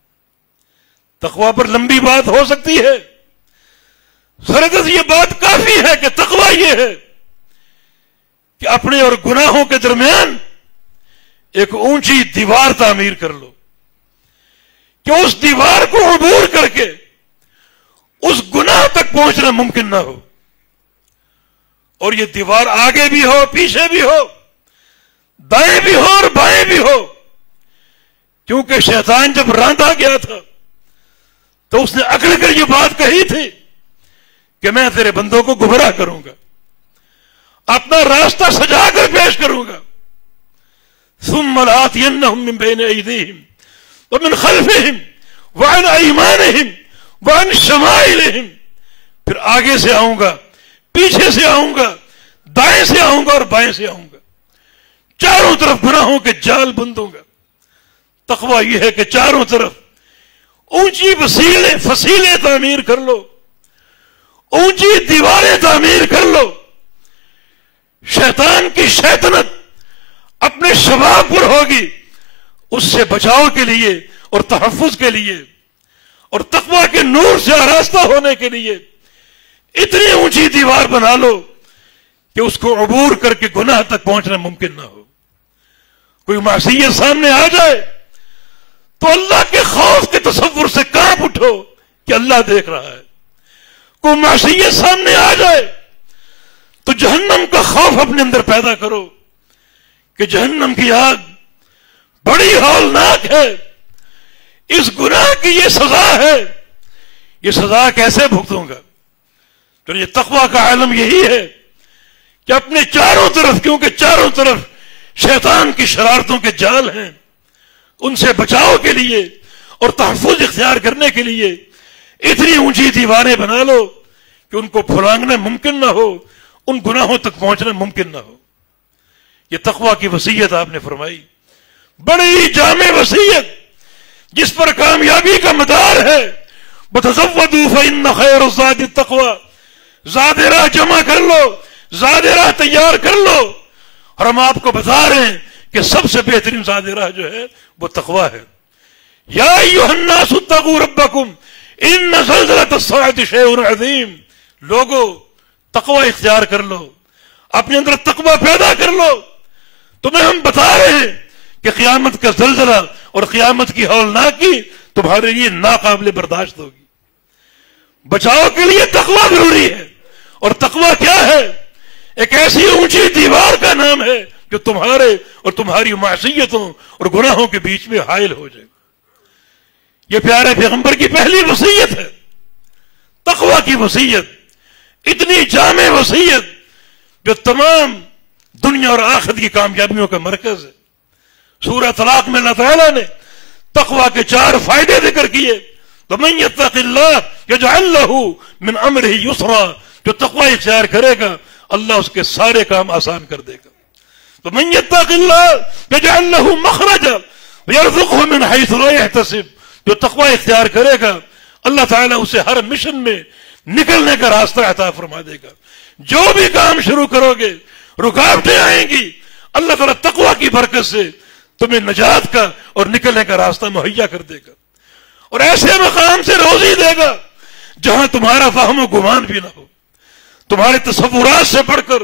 تقوی پر لمبی بات ہو سکتی ہے، سرگز یہ بات کافی ہے کہ تقوی یہ ہے کہ اپنے اور گناہوں کے درمیان ایک اونچی دیوار تعمیر کر لو کہ اس دیوار کو عبور کر کے اس گناہ تک پہنچنا ممکن نہ ہو. اور یہ دیوار آگے بھی ہو، پیچھے بھی ہو، دائیں بھی ہو اور بائیں بھی ہو. کیونکہ شیطان جب راندا گیا تھا تو اس نے اکڑ کر یہ بات کہی تھی کہ میں تیرے بندوں کو گمراہ کروں گا، اپنا راستہ سجا کر پیش کروں گا. ثم لآتینہم من بین ایدیہم ومن خلفہم وعن ایمانہم وعن شمائلہم. پھر آگے سے آؤں گا، پیچھے سے آؤں گا، دائیں سے آؤں گا اور بائیں سے آؤں گا. چاروں طرف گناہوں کے جال بندوں گا. تقوی یہ ہے کہ چاروں طرف اونچی فصیلیں تعمیر کر لو، اونچی دیواریں تعمیر کر لو. شیطان کی شیطنت اپنے شباب پر ہوگی، اس سے بچاؤ کے لیے اور تحفظ کے لیے اور تقوی کے نور سے آراستہ ہونے کے لیے اتنی اونچی دیوار بنا لو کہ اس کو عبور کر کے گناہ تک پہنچنا ممکن نہ ہو. کوئی معصیت سامنے آ جائے تو اللہ کے خوف کے تصور سے کانپ اٹھو کہ اللہ دیکھ رہا ہے. کوئی معصیت سامنے آ جائے تو جہنم کا خوف اپنے اندر پیدا کرو کہ جہنم کی آگ بڑی ہولناک ہے، اس گناہ کی یہ سزا ہے، یہ سزا کیسے بھگتوں گا. تو یہ تقوی کا عالم یہی ہے کہ اپنے چاروں طرف، کیونکہ چاروں طرف شیطان کی شرارتوں کے جال ہیں، ان سے بچاؤ کے لیے اور تحفظ اختیار کرنے کے لیے اتنی اونچی دیواریں بنا لو کہ ان کو پھلانگنا ممکن نہ ہو، ان گناہوں تک پہنچنا ممکن نہ ہو. یہ تقوی کی وصیت آپ نے فرمائی، بڑی جامع وصیت جس پر کامیابی کا مدار ہے. بتزودوا فإن خیر الزاد التقوی. زاد راہ جمع کر لو، زاد راہ تیار کر لو. اور ہم آپ کو بتا رہے ہیں کہ سب سے بہترین زاد راہ جو ہے وہ تقوی ہے. یا ایھا الناس اتقوا ربکم ان زلزلۃ الساعۃ شیء عظیم. لوگو تقوی اختیار کر لو، اپنے اندر تقوی پیدا کر لو. تمہیں ہم بتا رہے ہیں کہ قیامت کا زلزلہ اور قیامت کی ہولناکی تمہارے لیے ناقابل برداشت ہوگی. بچاؤ کے لیے تقوی ضروری ہے. اور تقوی کیا ہے؟ ایک ایسی اونچی دیوار کا نام ہے جو تمہارے اور تمہاری معصیتوں اور گناہوں کے بیچ میں حائل ہو جائے. یہ پیارے پیغمبر کی پہلی وصیت ہے، تقوی کی وصیت، اتنی جامع وصیت جو تمام دنیا اور آخرت کی کامیابیوں کا مرکز ہے. سورہ طلاق میں اللہ تعالیٰ نے تقوی کے 4 فائدے ذکر کیے. وَمَن يَتَّقِ اللَّهَ يَجْعَلْ لَهُ مِنْ أَمْرِهِ يُسْرًا. جو تقوی اختیار کرے گا اللہ اس کے سارے کام آسان کر دے گا. وَمَن يَتَّقِ اللَّهَ يَجْعَلْ لَهُ مَخْرَجًا وَيَرْزُقْهُ مِنْ حَيْثُ لَا يَحْتَسِبُ. جو تقوی اختیار کرے گا اللہ تعالیٰ اسے ہر مشن میں نکلنے کا راستہ عطا فرما دے گا. جو بھی کام شروع کرو گے رکاوٹیں آئیں گی، اللہ تعالیٰ تقوی کی برکت سے تمہیں نجات کا اور نکلنے کا راستہ مہیا کر دے گا. اور ایسے مقام سے روزی دے گا جہاں تمہارا فہم و گمان بھی نہ ہو. تمہارے تصورات سے بڑھ کر،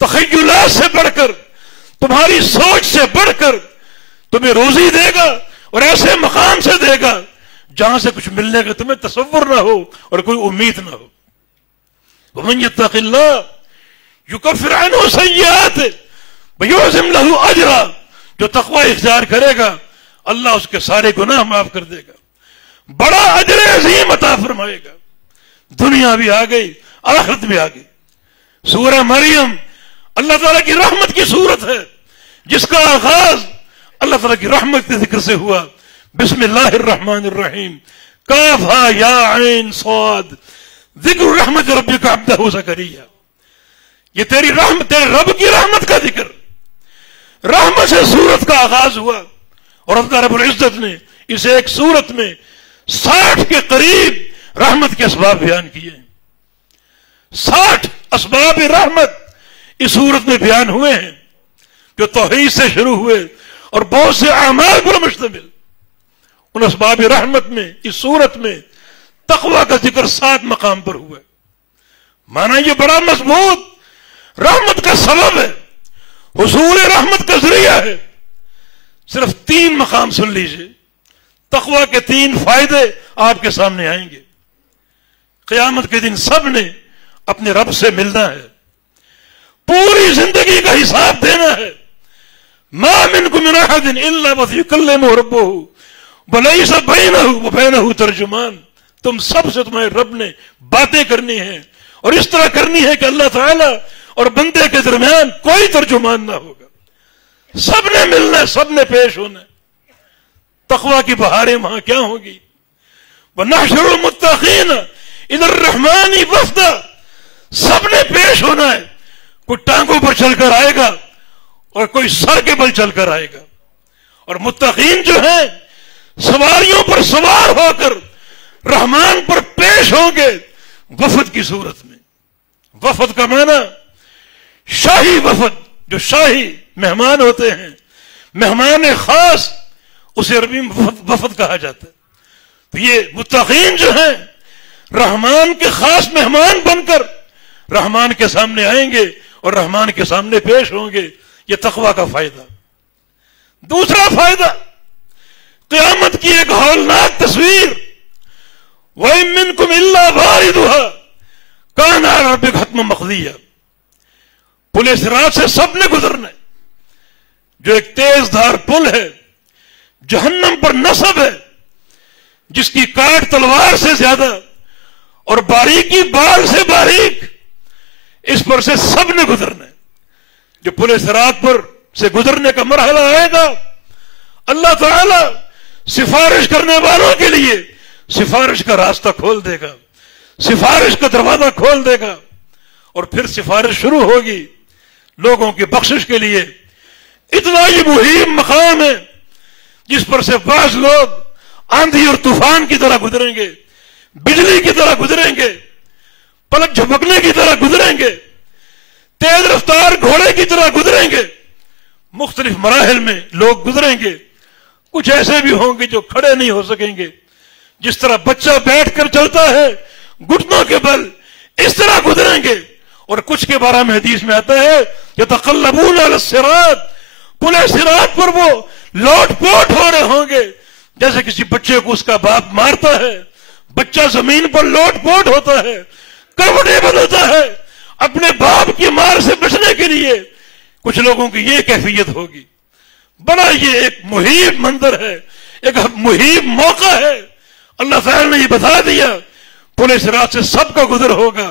تخیلات سے بڑھ کر، تمہاری سوچ سے بڑھ کر تمہیں روزی دے گا اور ایسے مقام سے دے گا جہاں سے کچھ ملنے کا تمہیں تصور نہ ہو اور کوئی امید نہ ہو. وَمَن يَتَّقِ اللَّهَ يُكَفِّرْ عَنْهُ سَيِّئَاتِهِ وَيُعْظِمْ لَهُ أَجْرًا. جو تقوی اختیار کرے گا اللہ اس کے سارے گناہ معاف کر دے گا، بڑا اجر عظیم عطا فرمائے گا. دنیا بھی آ گئی، آخرت بھی آ گئی. سورہ مریم اللہ تعالیٰ کی رحمت کی صورت ہے جس کا آغاز اللہ تعالیٰ کی رحمت کے ذکر سے ہوا. بسم اللہ الرحمن الرحیم کافا یا عین صاد ذکر رحمت ربک عبدہ زکریا. یہ تیری رحمت، تیرے رب کی رحمت کا ذکر. رحمت سے سورت کا آغاز ہوا اور اللہ رب العزت نے اسے ایک سورت میں 60 کے قریب رحمت کے اسباب بیان کیے. 60 اسباب رحمت اس سورت میں بیان ہوئے ہیں جو توحید سے شروع ہوئے اور بہت سے اعمال پر مشتمل. ان اسباب رحمت میں اس سورت میں تقوی کا ذکر 7 مقام پر ہوا. مانا یہ بڑا مضبوط رحمت کا سبب ہے، حصول رحمت کا ذریعہ ہے. صرف 3 مقام سن لیجئے. تقوی کے 3 فائدے آپ کے سامنے آئیں گے. قیامت کے دن سب نے اپنے رب سے ملنا ہے، پوری زندگی کا حساب دینا ہے. ما منکم من احد الا وسیکلمہ ربہ ولیس بینہ وبینہ ترجمان. تم سب سے تمہارے رب نے باتیں کرنی ہیں اور اس طرح کرنی ہے کہ اللہ تعالی اور بندے کے درمیان کوئی ترجمان نہ ہوگا. سب نے ملنا ہے، سب نے پیش ہونا ہے. تقوی کی بہاریں وہاں کیا ہوں گی؟ وَنَحْشُرُ الْمُتَّقِينَ إِلَى الرَّحْمَنِ وَفْدًا. سب نے پیش ہونا ہے. کوئی ٹانگوں پر چل کر آئے گا اور کوئی سر کے بل چل کر آئے گا. اور متقین جو ہیں سواریوں پر سوار ہو کر رحمان پر پیش ہوں گے وفد کی صورت میں. وفد کا معنی شاہی وفد، جو شاہی مہمان ہوتے ہیں، مہمان خاص، اسے عربی میں وفد کہا جاتا ہے. تو یہ متقین جو ہیں رحمان کے خاص مہمان بن کر رحمان کے سامنے آئیں گے اور رحمان کے سامنے پیش ہوں گے. یہ تقوی کا فائدہ. دوسرا فائدہ قیامت کی ایک ہولناک تصویر. وَإِن مِّنكُمْ إِلَّا وَارِدُهَا كَانَ عَلَى رَبِّكَ حَتْمًا مَقْضِيًّا. پل صراط سے سب نے گزرنا ہے، جو ایک تیز دھار پل ہے، جہنم پر نصب ہے، جس کی کاٹ تلوار سے زیادہ اور باریکی بال سے باریک. اس پر سے سب نے گزرنا ہے. جو پل صراط پر سے گزرنے کا مرحلہ آئے گا، اللہ تعالی سفارش کرنے والوں کے لیے سفارش کا راستہ کھول دے گا، سفارش کا دروازہ کھول دے گا، اور پھر سفارش شروع ہوگی لوگوں کی بخشش کے لیے. اتنا یہ مہیم مقام ہے جس پر سے بعض لوگ آندھی اور طوفان کی طرح گزریں گے، بجلی کی طرح گزریں گے، پلک جھپکنے کی طرح گزریں گے، تیز رفتار گھوڑے کی طرح گزریں گے. مختلف مراحل میں لوگ گزریں گے. کچھ ایسے بھی ہوں گے جو کھڑے نہیں ہو سکیں گے. جس طرح بچہ بیٹھ کر چلتا ہے گھٹنوں کے بل، اس طرح گزریں گے. اور کچھ کے بارے میں حدیث میں آتا ہے یتقلبون علی الصراط، پل صراط پر وہ لوٹ پوٹ ہو رہے ہوں گے جیسے کسی بچے کو اس کا باپ مارتا ہے. بچہ زمین پر لوٹ پوٹ ہوتا ہے، کروٹیں بدلتا ہے اپنے باپ کی مار سے بچنے کے لیے. کچھ لوگوں کی یہ کیفیت ہوگی. بڑا یہ ایک مہیب منظر ہے، ایک مہیب موقع ہے. اللہ تعالی نے یہ بتا دیا پل صراط سے سب کا گزر ہوگا.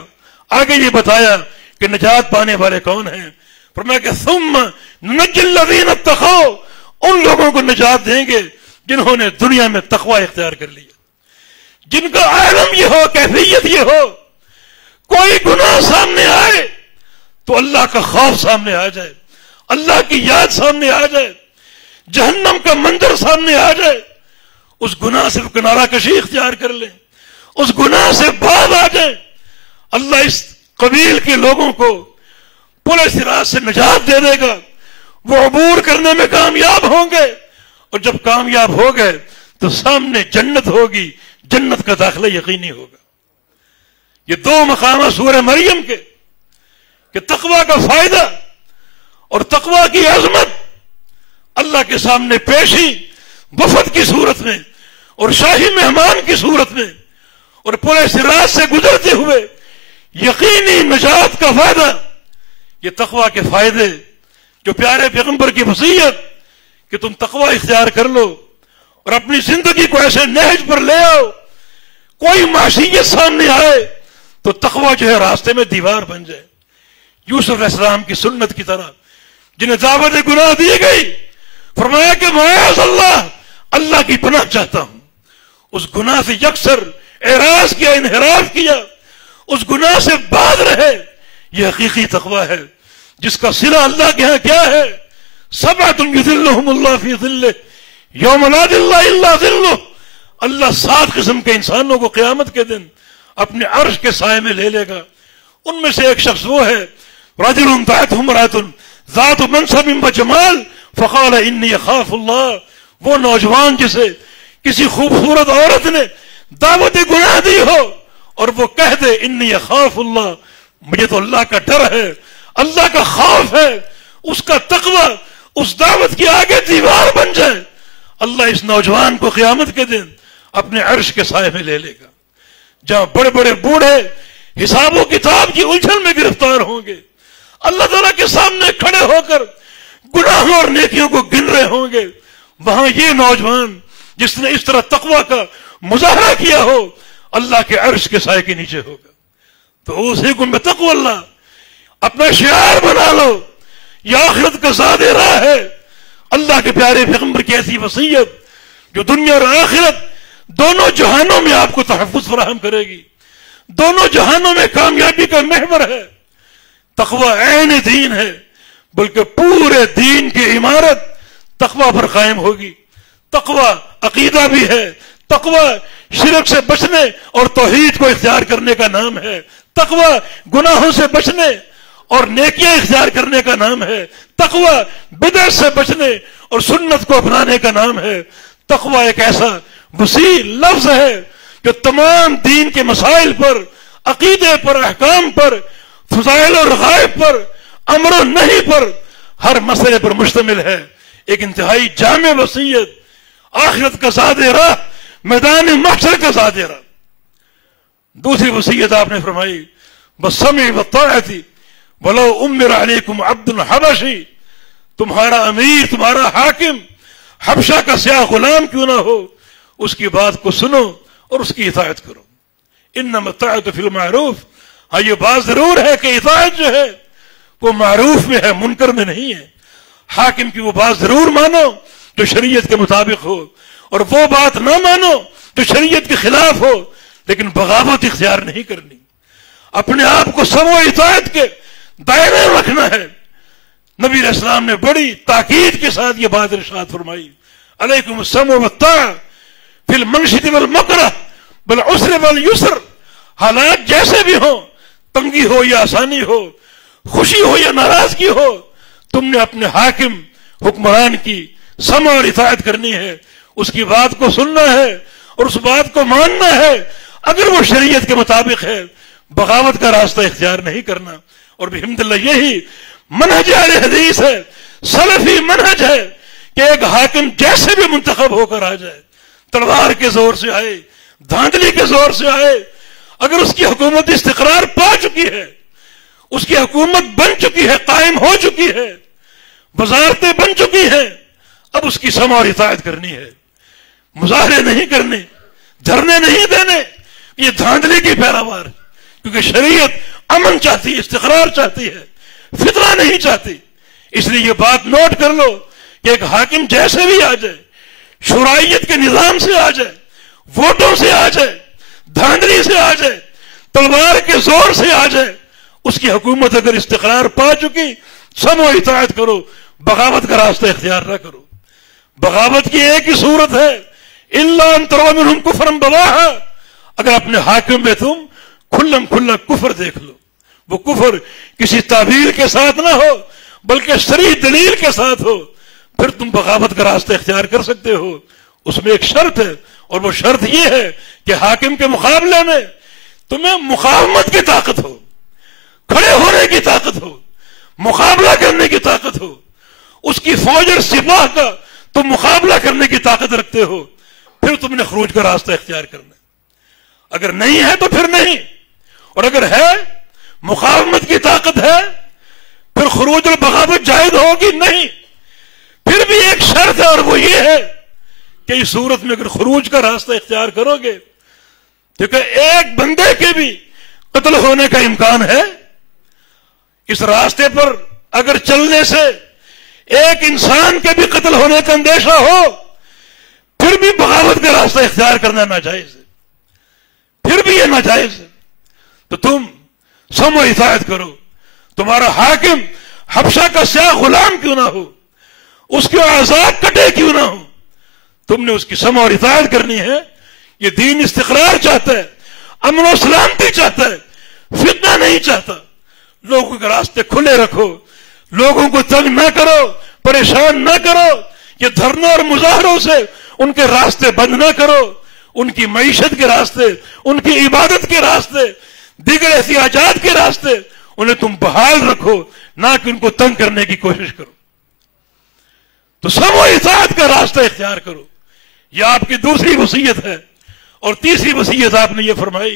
آگے یہ بتایا کہ نجات پانے والے کون ہیں. فرمایا کہ ثم ننجی الذین اتقوا، ان لوگوں کو نجات دیں گے جنہوں نے دنیا میں تقوی اختیار کر لیا، جن کا عالم یہ ہو، کیفیت یہ ہو، کوئی گناہ سامنے آئے تو اللہ کا خوف سامنے آ جائے، اللہ کی یاد سامنے آ جائے، جہنم کا منظر سامنے آ جائے، اس گناہ سے کنارہ کشی اختیار کر لیں، اس گناہ سے باز آ جائیں. اللہ اس قبیل کے لوگوں کو پل صراط سے نجات دے دے گا. وہ عبور کرنے میں کامیاب ہوں گے، اور جب کامیاب ہو گئے تو سامنے جنت ہوگی، جنت کا داخلہ یقینی ہوگا. یہ 2 مقامات سورہ مریم کے کہ تقوی کا فائدہ اور تقوی کی عظمت اللہ کے سامنے پیشی وفد کی صورت میں اور شاہی مہمان کی صورت میں، اور پل صراط سے گزرتے ہوئے یقینی نجات کا فائدہ. یہ تقوی کے فائدے جو پیارے پیغمبر کی وصیت کہ تم تقوی اختیار کر لو اور اپنی زندگی کو ایسے نہج پر لے آؤ، کوئی معصیت سامنے آئے تو تقوی جو ہے راستے میں دیوار بن جائے. یوسف علیہ السلام کی سنت کی طرح جنہیں دعوت گناہ دی گئی، فرمایا کہ معاذ اللہ اللہ کی پناہ چاہتا ہوں، اس گناہ سے یکسر اعراض کیا، انحراف کیا، اس گناہ سے باز رہے، یہ حقیقی تقوی ہے جس کا صلہ اللہ کے ہاں کیا ہے؟ سبعۃ یظلھم اللہ فی ظلہ یوم لا ظل الا ظلہ، اللہ 7 قسم کے انسانوں کو قیامت کے دن اپنے عرش کے سائے میں لے لے گا۔ ان میں سے ایک شخص وہ ہے رجل دعته امرأة ذات منصب و جمال فقال انی اخاف اللہ، وہ نوجوان جسے کسی خوبصورت عورت نے دعوت گناہ دی ہو اور وہ کہہ دے انی اخاف اللہ، مجھے تو اللہ کا ڈر ہے، اللہ کا خوف ہے، اس کا تقوی اس دعوت کی آگے دیوار بن جائے، اللہ اس نوجوان کو قیامت کے دن اپنے عرش کے سائے میں لے لے گا، جہاں بڑے بڑے بوڑھے حساب و کتاب کی الجھن میں گرفتار ہوں گے، اللہ تعالیٰ کے سامنے کھڑے ہو کر گناہوں اور نیکیوں کو گن رہے ہوں گے، وہاں یہ نوجوان جس نے اس طرح تقوی کا مظاہرہ کیا ہو اللہ کے عرش کے سائے کے نیچے ہوگا۔ تو اوصیکم بتقوی اللہ، اپنا شعار بنا لو، یہ آخرت کا زاد راہ ہے، اللہ کے پیارے پیغمبر کی ایسی وصیت جو دنیا اور آخرت دونوں جہانوں میں آپ کو تحفظ فراہم کرے گی، دونوں جہانوں میں کامیابی کا محور ہے۔ تقوی عین دین ہے، بلکہ پورے دین کی عمارت تقوی پر قائم ہوگی۔ تقوی عقیدہ بھی ہے، تقوی شرک سے بچنے اور توحید کو اختیار کرنے کا نام ہے، تقوی گناہوں سے بچنے اور نیکیاں اختیار کرنے کا نام ہے، تقوی بدعت سے بچنے اور سنت کو اپنانے کا نام ہے۔ تقوی ایک ایسا وسیع لفظ ہے جو تمام دین کے مسائل پر، عقیدے پر، احکام پر، فضائل اور رغائب پر، امر و نہی پر، ہر مسئلے پر مشتمل ہے، ایک انتہائی جامع وصیت، آخرت کا زاد راہ، میدان محشر کا زاد راہ۔ دوسری وصیت آپ نے فرمائی بالسمع والطاعۃ ولو امر علیکم عبد حبشی، تمہارا امیر، تمہارا حاکم حبشہ کا سیاہ غلام کیوں نہ ہو، اس کی بات کو سنو اور اس کی اطاعت کرو۔ انما الطاعۃ فی المعروف، ہاں یہ بات ضرور ہے کہ اطاعت جو ہے وہ معروف میں ہے، منکر میں نہیں ہے۔ حاکم کی وہ بات ضرور مانو جو شریعت کے مطابق ہو، اور وہ بات نہ مانو جو شریعت کے خلاف ہو، لیکن بغاوت اختیار نہیں کرنی، اپنے آپ کو سمع و اطاعت کے دائرے میں رکھنا ہے۔ نبی علیہ السلام نے بڑی تاکید کے ساتھ یہ بات ارشاد فرمائی، علیکم السمع والطاعہ فی المنشط والمکرہ بالعسر والیسر، حالات جیسے بھی ہوں، تنگی ہو یا آسانی ہو، خوشی ہو یا ناراضگی ہو، تم نے اپنے حاکم حکمران کی سمع اور اطاعت کرنی ہے، اس کی بات کو سننا ہے اور اس بات کو ماننا ہے، اگر وہ شریعت کے مطابق ہے، بغاوت کا راستہ اختیار نہیں کرنا۔ اور بحمد اللہ یہی منہج اہل حدیث ہے، سلفی منہج ہے کہ ایک حاکم جیسے بھی منتخب ہو کر آ جائے، تلوار کے زور سے آئے، دھاندلی کے زور سے آئے، اگر اس کی حکومت استقرار پا چکی ہے، اس کی حکومت بن چکی ہے، قائم ہو چکی ہے، وزارتیں بن چکی ہیں، اب اس کی سمع اور اطاعت کرنی ہے، مظاہرے نہیں کرنے، دھرنے نہیں دینے، یہ دھاندلی کی پیراوار ہے، کیونکہ شریعت امن چاہتی ہے، استقرار چاہتی ہے، فتنہ نہیں چاہتی۔ اس لیے یہ بات نوٹ کر لو کہ ایک حاکم جیسے بھی آ جائے، شورائیت کے نظام سے آ جائے، ووٹوں سے آ جائے، دھاندلی سے آ جائے، تلوار کے زور سے آ جائے، اس کی حکومت اگر استقرار پا چکی، سمع و اطاعت کرو، بغاوت کا راستہ اختیار نہ کرو۔ بغاوت کی ایک ہی صورت ہے، الا ان تروا منہم کفرا بواحا، اگر اپنے حاکم میں تم کھلم کھلا کفر دیکھ لو، وہ کفر کسی تعبیر کے ساتھ نہ ہو بلکہ صریح دلیل کے ساتھ ہو، پھر تم بغاوت کا راستہ اختیار کر سکتے ہو۔ اس میں ایک شرط ہے، اور وہ شرط یہ ہے کہ حاکم کے مقابلے میں تمہیں مقاومت کی طاقت ہو، کھڑے ہونے کی طاقت ہو، مقابلہ کرنے کی طاقت ہو، اس کی فوج اور سپاہ کا تم مقابلہ کرنے کی طاقت رکھتے ہو، پھر تم نے خروج کا راستہ اختیار کرنا ہے۔ اگر نہیں ہے تو پھر نہیں، اور اگر ہے، مقاومت کی طاقت ہے، پھر خروج اور بغاوت جائز ہوگی نہیں۔ پھر بھی ایک شرط ہے، اور وہ یہ ہے کہ اس صورت میں اگر خروج کا راستہ اختیار کرو گے، کیونکہ ایک بندے کے بھی قتل ہونے کا امکان ہے، اس راستے پر اگر چلنے سے ایک انسان کے بھی قتل ہونے کا اندیشہ ہو، پھر بھی بغاوت کا راستہ اختیار کرنا ناجائز ہے، پھر بھی یہ ناجائز ہے، تو تم سمع و اطاعت کرو. تمہارا حاکم حبشہ کا سیاہ غلام کیوں نہ ہو، اس کے آزاد کٹے کیوں نہ ہو، تم نے اس کی سمع اور اطاعت کرنی ہے. یہ دین استقرار چاہتا ہے، امن و سلامتی چاہتا ہے، فتنہ نہیں چاہتا. لوگوں کے راستے کھلے رکھو، لوگوں کو تنگ نہ کرو، پریشان نہ کرو. یہ دھرنوں اور مظاہروں سے ان کے راستے بند نہ کرو، ان کی معیشت کے راستے، ان کی عبادت کے راستے، دیگر احتیاجات کے راستے انہیں تم بحال رکھو، نہ کہ ان کو تنگ کرنے کی کوشش کرو. تو سمع و اطاعت کا راستہ اختیار کرو. یہ آپ کی دوسری وصیت ہے. اور تیسری وصیت آپ نے یہ فرمائی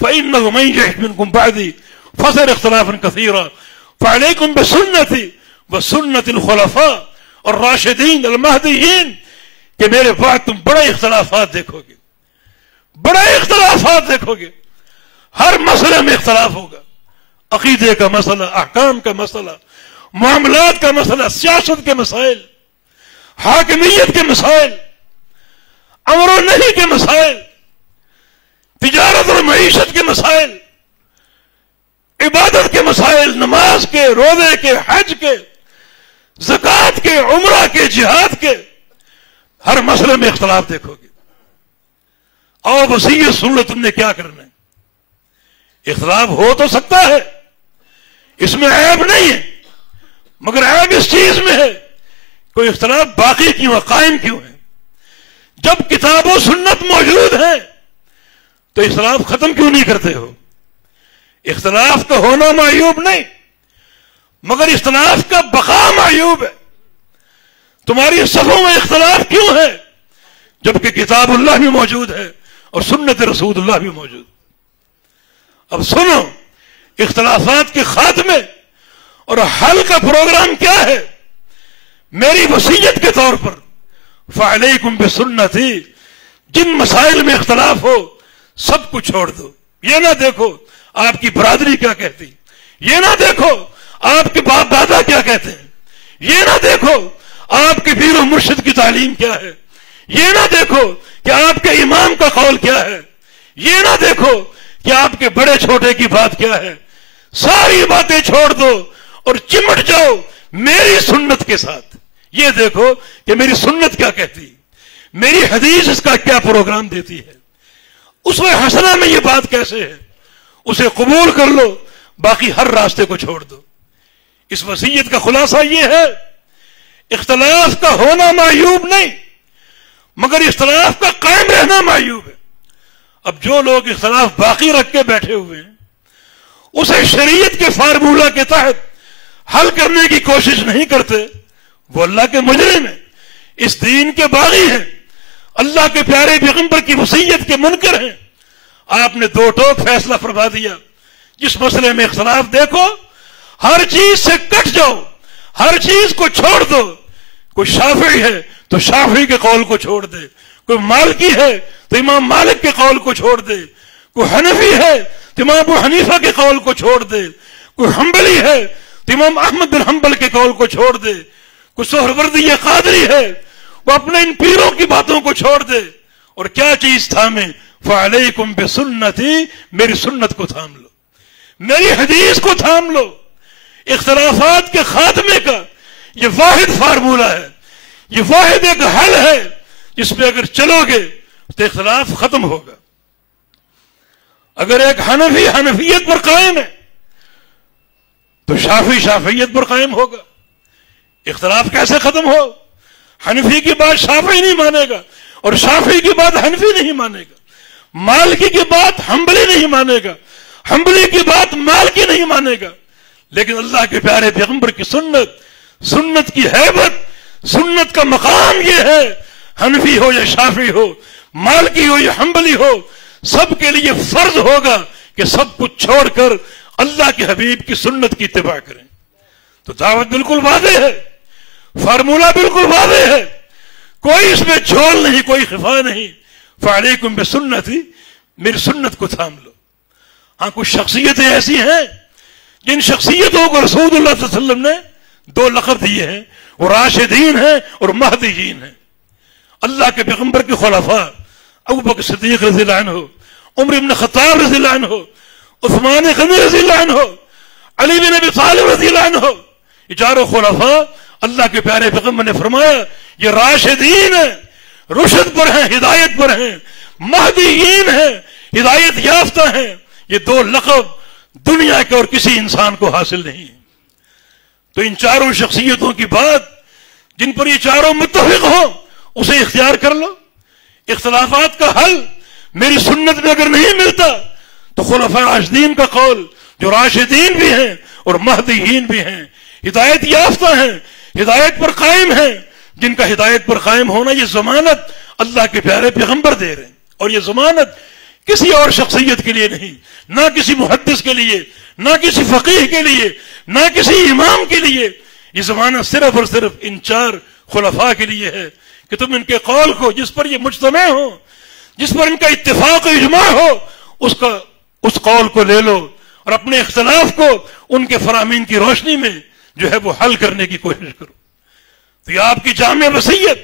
فَإِنَّهُ مَن يَعِشْ مِنكُم بَعْدِي فَسَيَرَى اخْتِلَافًا كَثِيرًا فَعَلَيْكُم بِسُنَّتِي وَسُنَّةِ الْخُلَفَاءِ الرَّاشِدِينَ الْمَهْدِيِّينَ کہ میرے بعد تم بڑے اختلافات دیکھو گے، بڑے اختلافات دیکھو گے. ہر مسئلے میں اختلاف ہوگا، عقیدے کا مسئلہ، احکام کا مسئلہ، معاملات کا مسئلہ، سیاست کے مسائل، حاکمیت کے مسائل، امر و نہی کے مسائل، تجارت اور معیشت کے مسائل، عبادت کے مسائل، نماز کے، روزے کے، حج کے، زکوٰۃ کے، عمرہ کے، جہاد کے، ہر مسئلے میں اختلاف دیکھو گے. اور وصیت سن لو تم نے کیا کرنا ہے. اختلاف ہو تو سکتا ہے، اس میں عیب نہیں ہے، مگر عیب اس چیز میں ہے کوئی اختلاف باقی کیوں ہے، قائم کیوں ہے. جب کتاب و سنت موجود ہے تو اختلاف ختم کیوں نہیں کرتے ہو. اختلاف کا ہونا معیوب نہیں، مگر اختلاف کا بقا معیوب ہے. تمہاری صفوں میں اختلاف کیوں ہے جبکہ کتاب اللہ بھی موجود ہے اور سنت رسول اللہ بھی موجود. اب سنو، اختلافات کے خاتمے اور حل کا پروگرام کیا ہے. میری وصیت کے طور پر فعلیکم بسنتی، جن مسائل میں اختلاف ہو سب کو چھوڑ دو. یہ نہ دیکھو آپ کی برادری کیا کہتی، یہ نہ دیکھو آپ کے باپ دادا کیا کہتے ہیں، یہ نہ دیکھو آپ کے پیر و مرشد کی تعلیم کیا ہے، یہ نہ دیکھو کہ آپ کے امام کا قول کیا ہے، یہ نہ دیکھو کہ آپ کے بڑے چھوٹے کی بات کیا ہے. ساری باتیں چھوڑ دو اور چمٹ جاؤ میری سنت کے ساتھ. یہ دیکھو کہ میری سنت کیا کہتی، میری حدیث اس کا کیا پروگرام دیتی ہے. اسوہ حسنہ میں یہ بات کیسے ہے، اسے قبول کر لو، باقی ہر راستے کو چھوڑ دو. اس وصیت کا خلاصہ یہ ہے اختلاف کا ہونا معیوب نہیں، مگر اختلاف کا قائم رہنا معیوب ہے. اب جو لوگ اختلاف باقی رکھ کے بیٹھے ہوئے ہیں اسے شریعت کے فارمولہ کے تحت حل کرنے کی کوشش نہیں کرتے، وہ اللہ کے مجرم ہیں، اس دین کے باغی ہیں، اللہ کے پیارے پیغمبر کی وصیت کے منکر ہیں. آپ نے دو ٹوک فیصلہ فرما دیا. جس مسئلے میں اختلاف دیکھو ہر چیز سے کٹ جاؤ، ہر چیز کو چھوڑ دو. کوئی شافعی ہے تو شافعی کے قول کو چھوڑ دے، کوئی مالکی ہے تو امام مالک کے قول کو چھوڑ دے، کوئی حنفی ہے تو امام ابو حنیفہ کے قول کو چھوڑ دے، کوئی حنبلی ہے تو امام احمد بن حنبل کے قول کو چھوڑ دے، کوئی سہروردی یا قادری ہے وہ اپنے ان پیروں کی باتوں کو چھوڑ دے. اور کیا چیز تھامے؟ فعلیکم بسنتی، میری سنت کو تھام لو، میری حدیث کو تھام لو. اختلافات کے خاتمے کا یہ واحد فارمولہ ہے، یہ واحد ایک حل ہے جس پہ اگر چلو گے تو اختلاف ختم ہوگا. اگر ایک حنفی حنفیت پر قائم ہے تو شافعی شافعیت پر قائم ہوگا. اختلاف کیسے ختم ہو؟ حنفی کی بات شافعی نہیں مانے گا اور شافعی کی بات حنفی نہیں مانے گا، مالکی کی بات حنبلی نہیں مانے گا، حنبلی کی بات مالکی نہیں مانے گا. لیکن اللہ کے پیارے پیغمبر کی سنت، سنت کی ہیبت، سنت کا مقام یہ ہے، حنفی ہو یا شافعی ہو، مالکی ہو یا حنبلی ہو، سب کے لیے فرض ہوگا کہ سب کچھ چھوڑ کر اللہ کے حبیب کی سنت کی اتباع کریں. تو دعوت بالکل واضح ہے، فارمولہ بالکل واضح ہے، کوئی اس میں جھول نہیں، کوئی خفا نہیں. فعلیکم بسنتی، میری سنت کو تھام لو. ہاں کچھ شخصیتیں ایسی ہیں جن شخصیتوں کو رسول اللہ صلی اللہ علیہ وسلم نے دو لقب دیے ہیں، وہ راشدین ہیں اور مہدیین ہیں. اللہ کے پیغمبر کے خلفاء ابو بکر صدیق رضی اللہ عنہ، عمر بن خطاب رضی اللہ عنہ، عثمان غنی رضی اللہ عنہ، علی بن ابی طالب رضی اللہ عنہ، یہ چاروں خلفاء اللہ کے پیارے پیغمبر نے فرمایا یہ راشدین ہیں، رشد پر ہیں، ہدایت پر ہیں، مہدیین ہیں، ہدایت یافتہ ہیں. یہ دو لقب دنیا کے اور کسی انسان کو حاصل نہیں. تو ان چاروں شخصیتوں کی بات جن پر یہ چاروں متفق ہوں اسے اختیار کر لو. اختلافات کا حل میری سنت میں اگر نہیں ملتا تو خلفاء راشدین کا قول جو راشدین بھی ہیں اور مہدیین بھی ہیں، ہدایت یافتہ ہیں، ہدایت پر قائم ہیں، جن کا ہدایت پر قائم ہونا یہ ضمانت اللہ کے پیارے پیغمبر دے رہے ہیں. اور یہ ضمانت کسی اور شخصیت کے لیے نہیں، نہ کسی محدث کے لیے، نہ کسی فقیہ کے لیے، نہ کسی امام کے لیے. یہ ضمانت صرف اور صرف ان چار خلفاء کے لیے ہے کہ تم ان کے قول کو جس پر یہ مجتمع ہو، جس پر ان کا اتفاق و اجماع ہو، اس قول کو لے لو اور اپنے اختلاف کو ان کے فرامین کی روشنی میں جو ہے وہ حل کرنے کی کوشش کرو. تو یہ آپ کی جامع وصیت.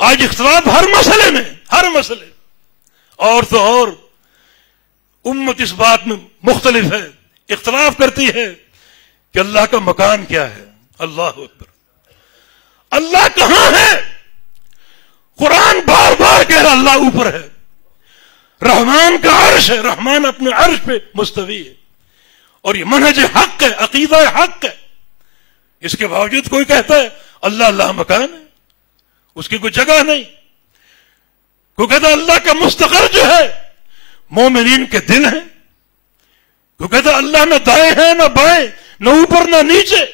آج اختلاف ہر مسئلے میں، ہر مسئلے، اور تو اور امت اس بات میں مختلف ہے، اختلاف کرتی ہے کہ اللہ کا مکان کیا ہے. اللہ اکبر، اللہ کہاں ہے؟ قرآن بار بار کہہ رہا اللہ اوپر ہے، رحمان کا عرش ہے، رحمان اپنے عرش پہ مستوی ہے، اور یہ منہج حق ہے، عقیدہ حق ہے. اس کے باوجود کوئی کہتا ہے اللہ مکان ہے، اس کی کوئی جگہ نہیں. کوئی کہتا ہے اللہ کا مستقر جو ہے مومنین کے دل ہیں. کوئی کہتا ہے اللہ نہ دائیں ہیں نہ بائیں، نہ اوپر نہ نیچے،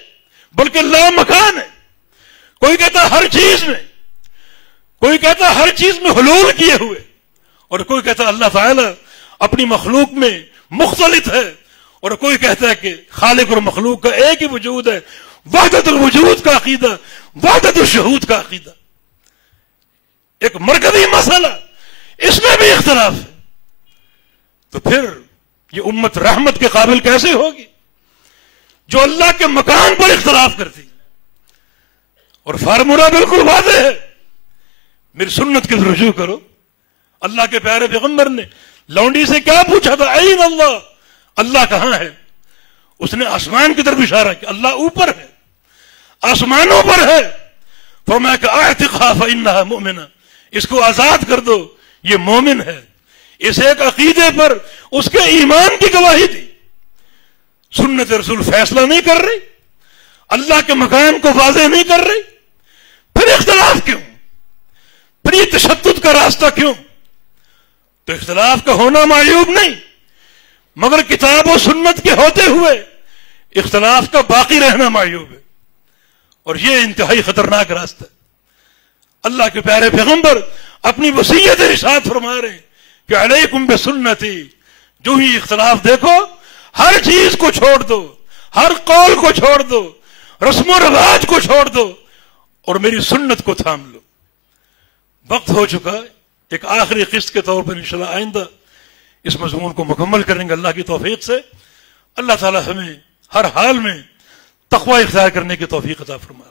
بلکہ لا مکان ہے. کوئی کہتا ہے ہر چیز میں، کوئی کہتا ہے ہر چیز میں حلول کیے ہوئے، اور کوئی کہتا ہے اللہ تعالی اپنی مخلوق میں مختلف ہے، اور کوئی کہتا ہے کہ خالق اور مخلوق کا ایک ہی وجود ہے. وحدت الوجود کا عقیدہ، وحدت الشہود کا عقیدہ، ایک مرکزی مسئلہ، اس میں بھی اختلاف ہے. تو پھر یہ امت رحمت کے قابل کیسے ہوگی جو اللہ کے مکان پر اختلاف کرتی؟ اور فارمولہ بالکل واضح ہے، میری سنت کی رجوع کرو. اللہ کے پیارے پیغمبر نے لونڈی سے کیا پوچھا تھا؟ این اللہ، اللہ کہاں ہے؟ اس نے آسمان کی طرف اشارہ کیا، اللہ اوپر ہے، آسمانوں پر ہے. فرمایا کہ اعتقها فانها مؤمنہ، اس کو آزاد کر دو، یہ مومن ہے. اس ایک عقیدے پر اس کے ایمان کی گواہی دی. سنت رسول فیصلہ نہیں کر رہی، اللہ کے مکان کو واضح نہیں کر رہی، پھر اختلاف کیوں؟ پھر یہ تشدد کا راستہ کیوں؟ تو اختلاف کا ہونا معیوب نہیں، مگر کتاب و سنت کے ہوتے ہوئے اختلاف کا باقی رہنا معیوب ہے، اور یہ انتہائی خطرناک راستہ ہے. اللہ کے پیارے پیغمبر اپنی وصیت ارشاد فرما رہے ہیں کہ علیکم بسنتی، جو ہی اختلاف دیکھو ہر چیز کو چھوڑ دو، ہر قول کو چھوڑ دو، رسم و رواج کو چھوڑ دو، اور میری سنت کو تھام لو. وقت ہو چکا ہے، ایک آخری قسط کے طور پر انشاءاللہ آئندہ اس مضمون کو مکمل کریں گے اللہ کی توفیق سے. اللہ تعالی ہمیں ہر حال میں تقوی اختیار کرنے کی توفیق عطا فرما دے،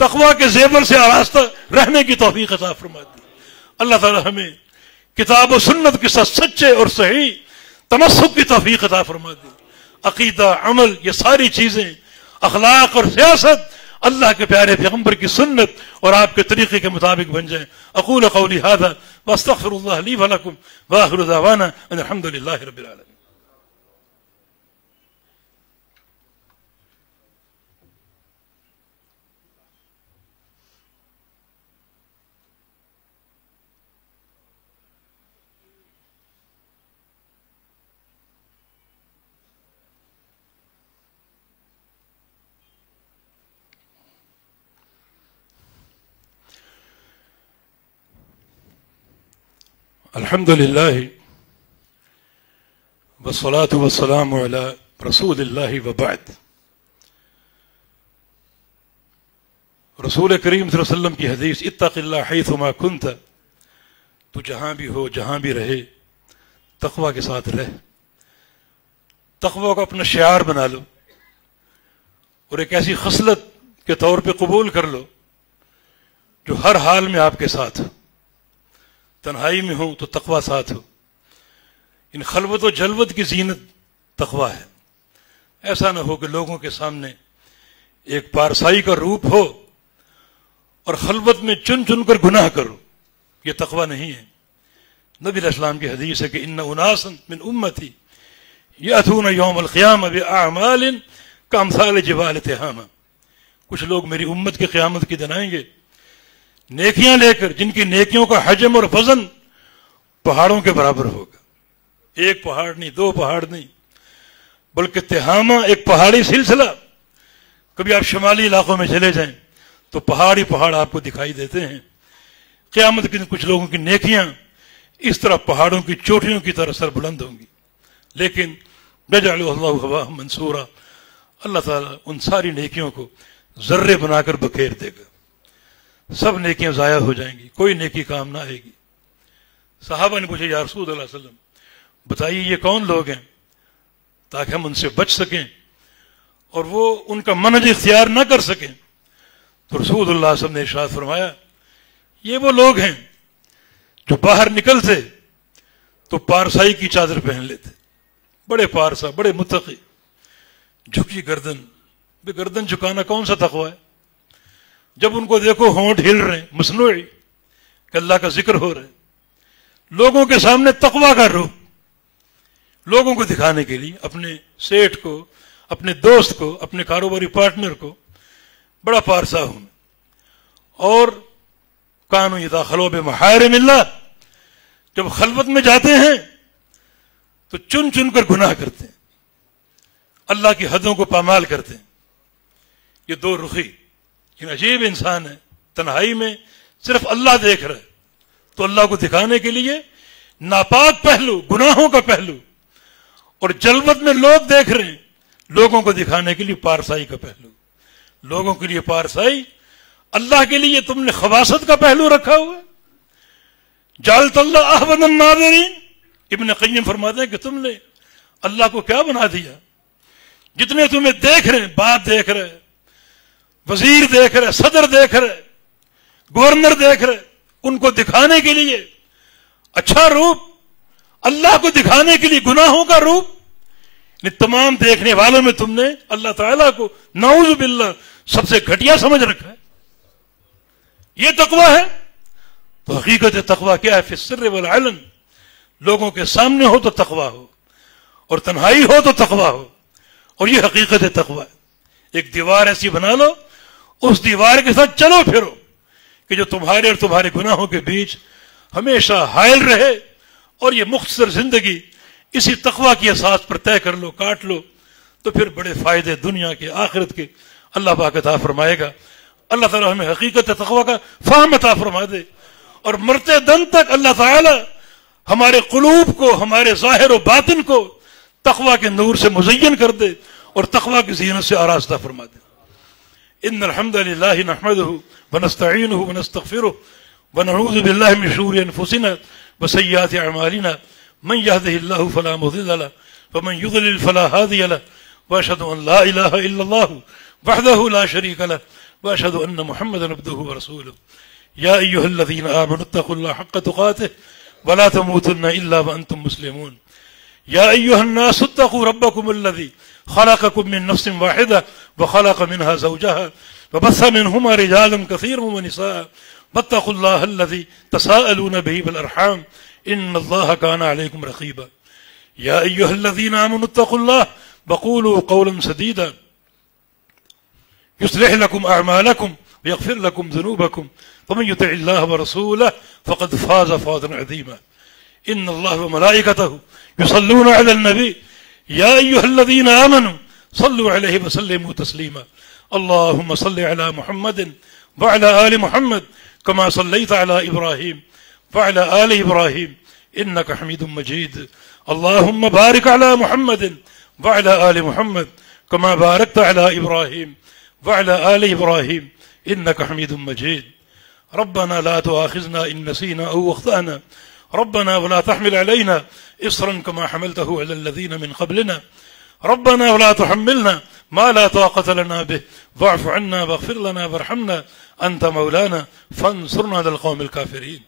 تقوی کے زیور سے آراستہ رہنے کی توفیق عطا فرما دے. اللہ تعالی ہمیں کتاب و سنت کے ساتھ سچے اور صحیح تمسک کی توفیق عطا فرما دے. عقیدہ، عمل، یہ ساری چیزیں، اخلاق اور سیاست اللہ کے پیارے پیغمبر کی سنت اور آپ کے طریقے کے مطابق بن جائیں. اقول قولی ھذا واستغفر اللہ لی ولکم واخر دعوانا ان الحمد للہ رب العالمین. الحمد للہ والصلاة والسلام علی رسول اللہ وبعد. رسول کریم صلی اللہ علیہ وسلم کی حدیث اتق اللہ حیثما کنت، تو جہاں بھی ہو جہاں بھی رہے تقوی کے ساتھ رہ. تقوی کو اپنا شعار بنا لو اور ایک ایسی خصلت کے طور پہ قبول کر لو جو ہر حال میں آپ کے ساتھ ہو. تنہائی میں ہو تو تقوی ساتھ ہو. ان خلوت و جلوت کی زینت تقوی ہے. ایسا نہ ہو کہ لوگوں کے سامنے ایک پارسائی کا روپ ہو اور خلوت میں چن چن کر گناہ کرو. یہ تقوی نہیں ہے. نبی علیہ السلام کی حدیث ہے کہ ان اناسا من امتی یاتون یوم القیامہ باعمال کامثال جبال تہامہ. کچھ لوگ میری امت کی قیامت کے دن آئیں گے نیکیاں لے کر جن کی نیکیوں کا حجم اور وزن پہاڑوں کے برابر ہوگا. ایک پہاڑ نہیں، دو پہاڑ نہیں، بلکہ تہامہ ایک پہاڑی سلسلہ. کبھی آپ شمالی علاقوں میں چلے جائیں تو پہاڑی پہاڑ آپ کو دکھائی دیتے ہیں. قیامت کے دن کچھ لوگوں کی نیکیاں اس طرح پہاڑوں کی چوٹیوں کی طرح سر بلند ہوں گی. لیکن یجعلہ اللہ ہباء منثورا، اللہ تعالیٰ ان ساری نیکیوں کو ذرے بنا کر بکھیر دے گا. سب نیکیاں ضائع ہو جائیں گی، کوئی نیکی کام نہ آئے گی. صحابہ نے پوچھا یا رسول اللہ صلی اللہ علیہ وسلم بتائیے یہ کون لوگ ہیں تاکہ ہم ان سے بچ سکیں اور وہ ان کا منہج اختیار نہ کر سکیں. تو رسول اللہ صلی اللہ علیہ وسلم نے ارشاد فرمایا یہ وہ لوگ ہیں جو باہر نکلتے تو پارسائی کی چادر پہن لیتے. بڑے پارسا، بڑے متقی، جھکی گردن. بے گردن جھکانا کون سا تقوی ہے؟ جب ان کو دیکھو ہونٹ ہل رہے ہیں مصنوعی کہ اللہ کا ذکر ہو رہا ہے. لوگوں کے سامنے تقوی کا روپ لوگوں کو دکھانے کے لیے، اپنے سیٹھ کو، اپنے دوست کو، اپنے کاروباری پارٹنر کو بڑا پارسا ہوں. اور کانوا اذا خلوا بمحارم اللہ، جب خلوت میں جاتے ہیں تو چن چن کر گناہ کرتے ہیں، اللہ کی حدوں کو پامال کرتے ہیں. یہ دو رخی یہ عجیب انسان ہے. تنہائی میں صرف اللہ دیکھ رہا ہے تو اللہ کو دکھانے کے لیے ناپاک پہلو، گناہوں کا پہلو، اور جلوت میں لوگ دیکھ رہے ہیں لوگوں کو دکھانے کے لیے پارسائی کا پہلو. لوگوں کے لیے پارسائی، اللہ کے لیے تم نے خباثت کا پہلو رکھا ہوا ہے. جعلت اللہ احوج الناظرین. ابن قیم فرماتے ہیں کہ تم نے اللہ کو کیا بنا دیا؟ جتنے تمہیں دیکھ رہے ہیں، باپ دیکھ رہے، وزیر دیکھ رہے، صدر دیکھ رہے، گورنر دیکھ رہے، ان کو دکھانے کے لیے اچھا روپ، اللہ کو دکھانے کے لیے گناہوں کا روپ. تمام دیکھنے والوں میں تم نے اللہ تعالیٰ کو نعوذ باللہ سب سے گھٹیا سمجھ رکھا ہے. یہ تقوی ہے. تو حقیقت تقوی کیا ہے؟ فی السر والعلن. لوگوں کے سامنے ہو تو تقوی ہو، اور تنہائی ہو تو تقوی ہو. اور یہ حقیقت تقوی ہے. ایک دیوار ایسی بنا لو، اس دیوار کے ساتھ چلو پھرو کہ جو تمہارے اور تمہارے گناہوں کے بیچ ہمیشہ حائل رہے. اور یہ مختصر زندگی اسی تقوی کی اساس پر طے کر لو، کاٹ لو، تو پھر بڑے فائدے دنیا کے آخرت کے اللہ پاک عطا فرمائے گا. اللہ تعالیٰ ہمیں حقیقت تقوی کا فہم عطا فرما دے، اور مرتے دم تک اللہ تعالیٰ ہمارے قلوب کو، ہمارے ظاہر و باطن کو تقوی کے نور سے مزین کر دے اور تقوی کی زینت سے آراستہ فرما دے. ان الحمد للہ نحمدہ ونستعینہ ونستغفرہ ونعوذ باللہ من شرور انفسنا وسیئات اعمالنا من يهده الله فلا مضل له ومن يضلل فلا هادي له واشهد ان لا اله الا الله وحده لا شريك له واشهد ان محمدا عبده ورسوله. يا ايها الذين امنوا اتقوا الله حق تقاته ولا تموتن الا وانتم مسلمون. يا ايها الناس اتقوا ربكم الذي خلقكم من نفس واحده وخلق منها زوجها وبث منهما رجالا كثيرا ونساء واتقوا الله الذي تساءلون به بالارحام ان الله كان عليكم رقيبا. يا ايها الذين امنوا اتقوا الله وقولوا قولا سديدا يصلح لكم اعمالكم ويغفر لكم ذنوبكم ومن يطع الله ورسوله فقد فاز فوزا عظيما. ان الله وملائكته يصلون على النبي يا ايها الذين امنوا صلوا عليه وسلموا تسليما. اللهم صل على محمد وعلى ال محمد كما صليت على ابراهيم وعلى آل إبراهيم إنك حميد مجيد. اللهم بارك على محمد وعلى آل محمد كما باركت على إبراهيم وعلى آل إبراهيم إنك حميد مجيد. ربنا لا تؤاخذنا إن نسينا أو أخطأنا. ربنا ولا تحمل علينا إصرا كما حملته على الذين من قبلنا. ربنا ولا تحملنا ما لا طاقة لنا به واعف عنا واغفر لنا وارحمنا أنت مولانا فانصرنا على القوم الكافرين.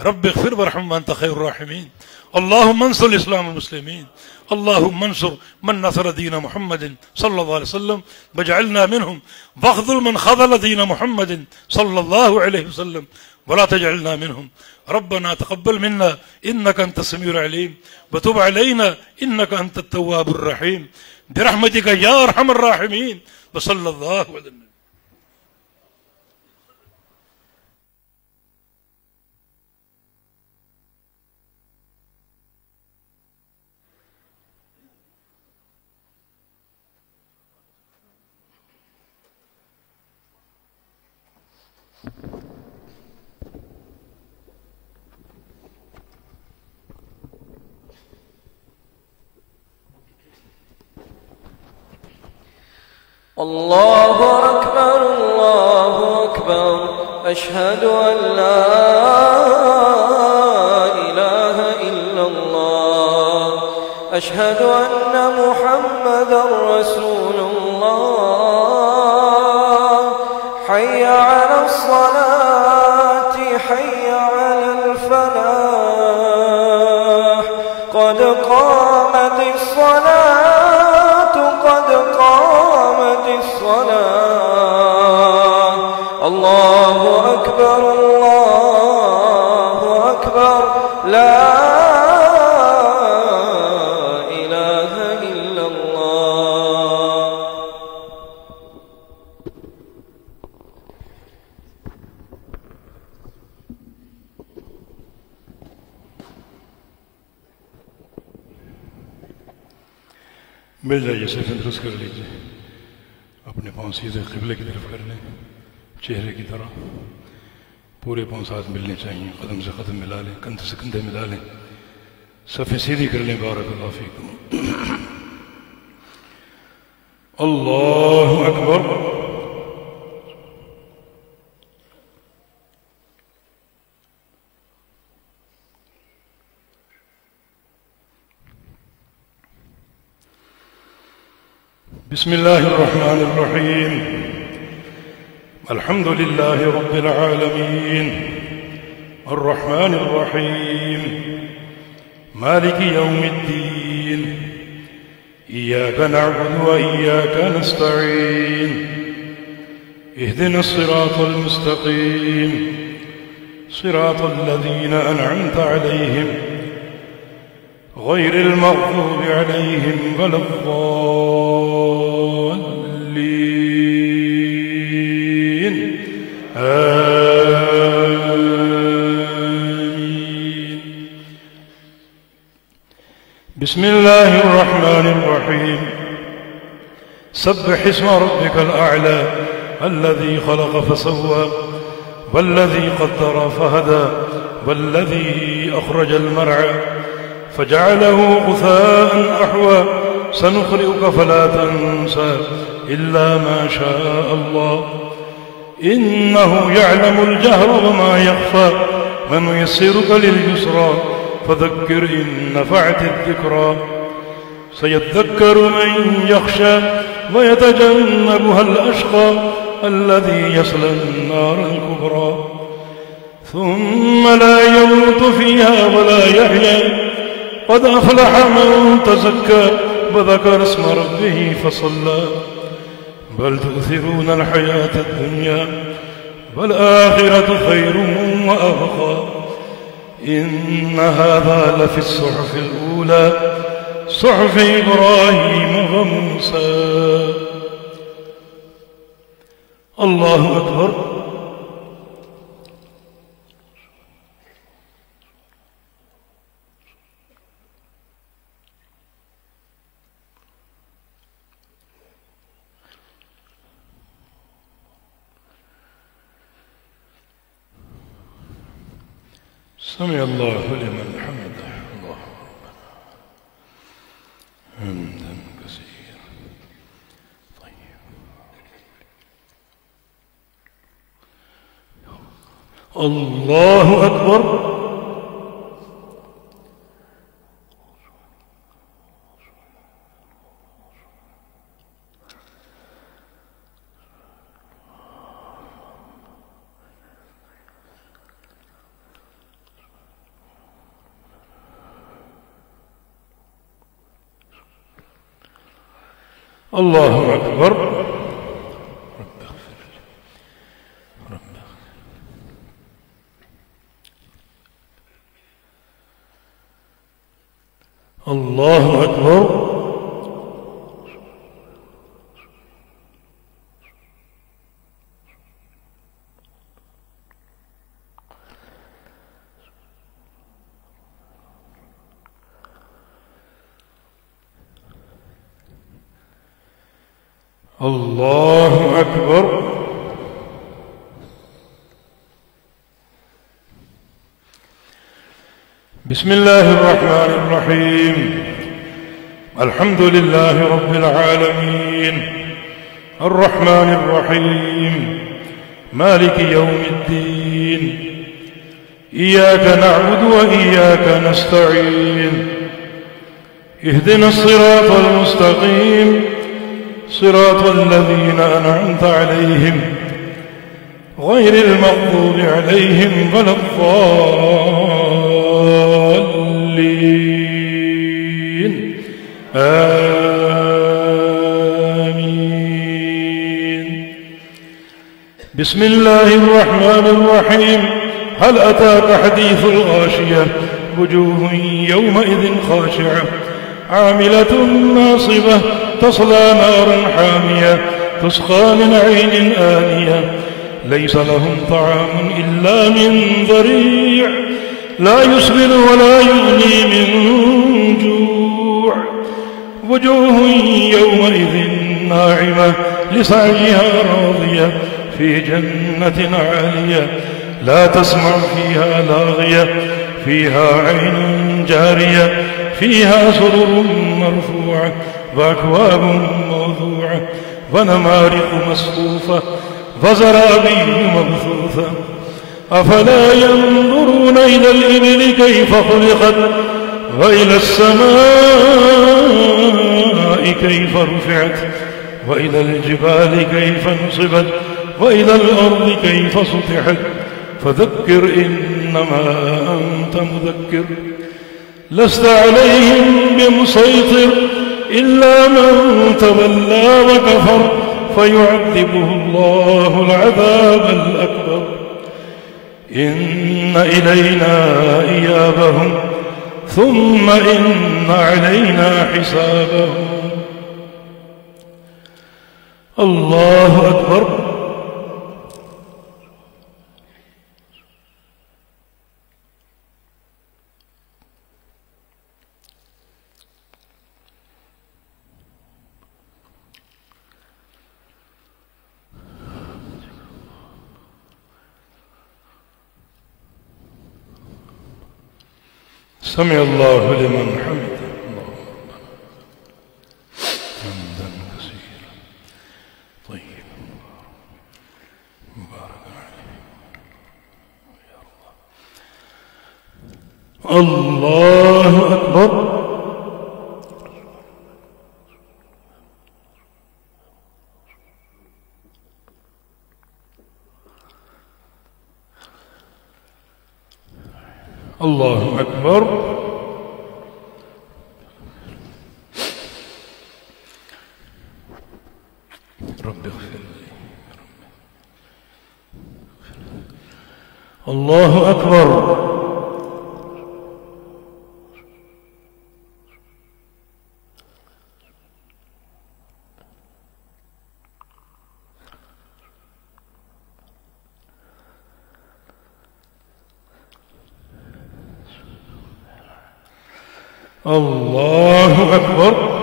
رب اغفر وارحم وانت خير الراحمين. اللهم انصر الاسلام والمسلمين. اللهم انصر من نصر دين محمد صلى الله عليه وسلم واجعلنا منهم، واخذل من خذل دين محمد صلى الله عليه وسلم ولا تجعلنا منهم. ربنا تقبل منا انك انت السميع العليم وتب علينا انك انت التواب الرحيم برحمتك يا ارحم الراحمين. وصلى الله على النبي. الله أكبر الله أكبر أشهد أن لا إله إلا الله أشهد أن محمدا رسول الله حي على الصلاة حي على الفلاح قد قامت الصلاة قد قامت الصلاة الله أكبر الله أكبر لا إله إلا الله. مل جائیے صرف درست کر لیجیے. اپنے پاؤں سیدھے قبلے کی طرف کر لیں، چہرے کی طرح. پورے پاؤں ساتھ ملنے چاہیے، قدم سے قدم ملا لیں، کندھے سے کندھے ملا لیں، صفیں سیدھی کر لیں. بارک اللہ فیکم. اللہ اکبر. بسم الله الرحمن الرحيم. الحمد لله رب العالمين الرحمن الرحيم مالك يوم الدين إياك نعبد وإياك نستعين اهدنا الصراط المستقيم صراط الذين أنعمت عليهم غير المغضوب عليهم ولا الضالين آمين. بسم الله الرحمن الرحيم. سبح اسم ربك الأعلى الذي خلق فسوى والذي قدر فهدى والذي أخرج المرعى فجعله غثاء أحوى سنقرئك فلا تنسى إلا ما شاء الله إنه يعلم الجهر وما يخفى ونيسرك لليسرى فذكر إن نفعت الذكرى سيذكر من يخشى ويتجنبها الأشقى الذي يصلى النار الكبرى ثم لا يموت فيها ولا يحيى قد أفلح من تزكى وذكر اسم ربه فصلى بل تؤثرون الحياة الدنيا والآخرة خير وأبقى إن هذا لفي الصحف الأولى صحف إبراهيم وموسى. الله أكبر. سمع الله لمن حمده. الله حمدا كثيرا طيبا. الله أكبر. الله أكبر. الله أكبر. الله أكبر. بسم الله الرحمن الرحيم. الحمد لله رب العالمين الرحمن الرحيم مالك يوم الدين. إياك نعبد وإياك نستعين. اهدنا الصراط المستقيم صراط الذين أنعمت عليهم غير المغضوب عليهم ولا الضالين. آمين. بسم الله الرحمن الرحيم. هل أتاك حديث الغاشية؟ وجوه يومئذ خاشعة عاملة ناصبة تصلى نارا حامية تسقى من عين آنية ليس لهم طعام إلا من ضريع لا يسمن ولا يغني من جوع. وجوه يومئذ ناعمة لسعيها راضية في جنة عالية لا تسمع فيها لاغية فيها عين جارية فيها سرر مرفوعة وأكواب موضوعة ونمارق مصفوفة وزرابي مبثوثة. أفلا ينظرون إلى الإبل كيف خلقت وإلى السماء كيف رفعت وإلى الجبال كيف نصبت وإلى الأرض كيف سطحت. فذكر إنما أنت مذكر لست عليهم بمسيطر إلا من تولى وكفر فيعذبه الله العذاب الأكبر. إن إلينا إيابهم ثم إن علينا حسابهم. الله أكبر. سمع الله لمن حمده. حمدا كثيرا طيبا مباركا عليه. الله أكبر. الله أكبر. رب اغفر لي. الله أكبر. الله أكبر.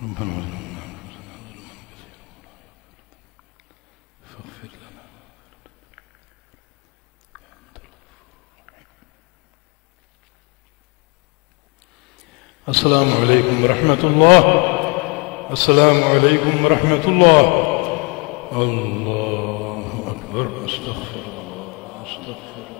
السلام علیکم ورحمۃ اللہ. السلام علیکم ورحمۃ اللہ. اللہ اکبر. استغفر اللہ. استغفر اللہ.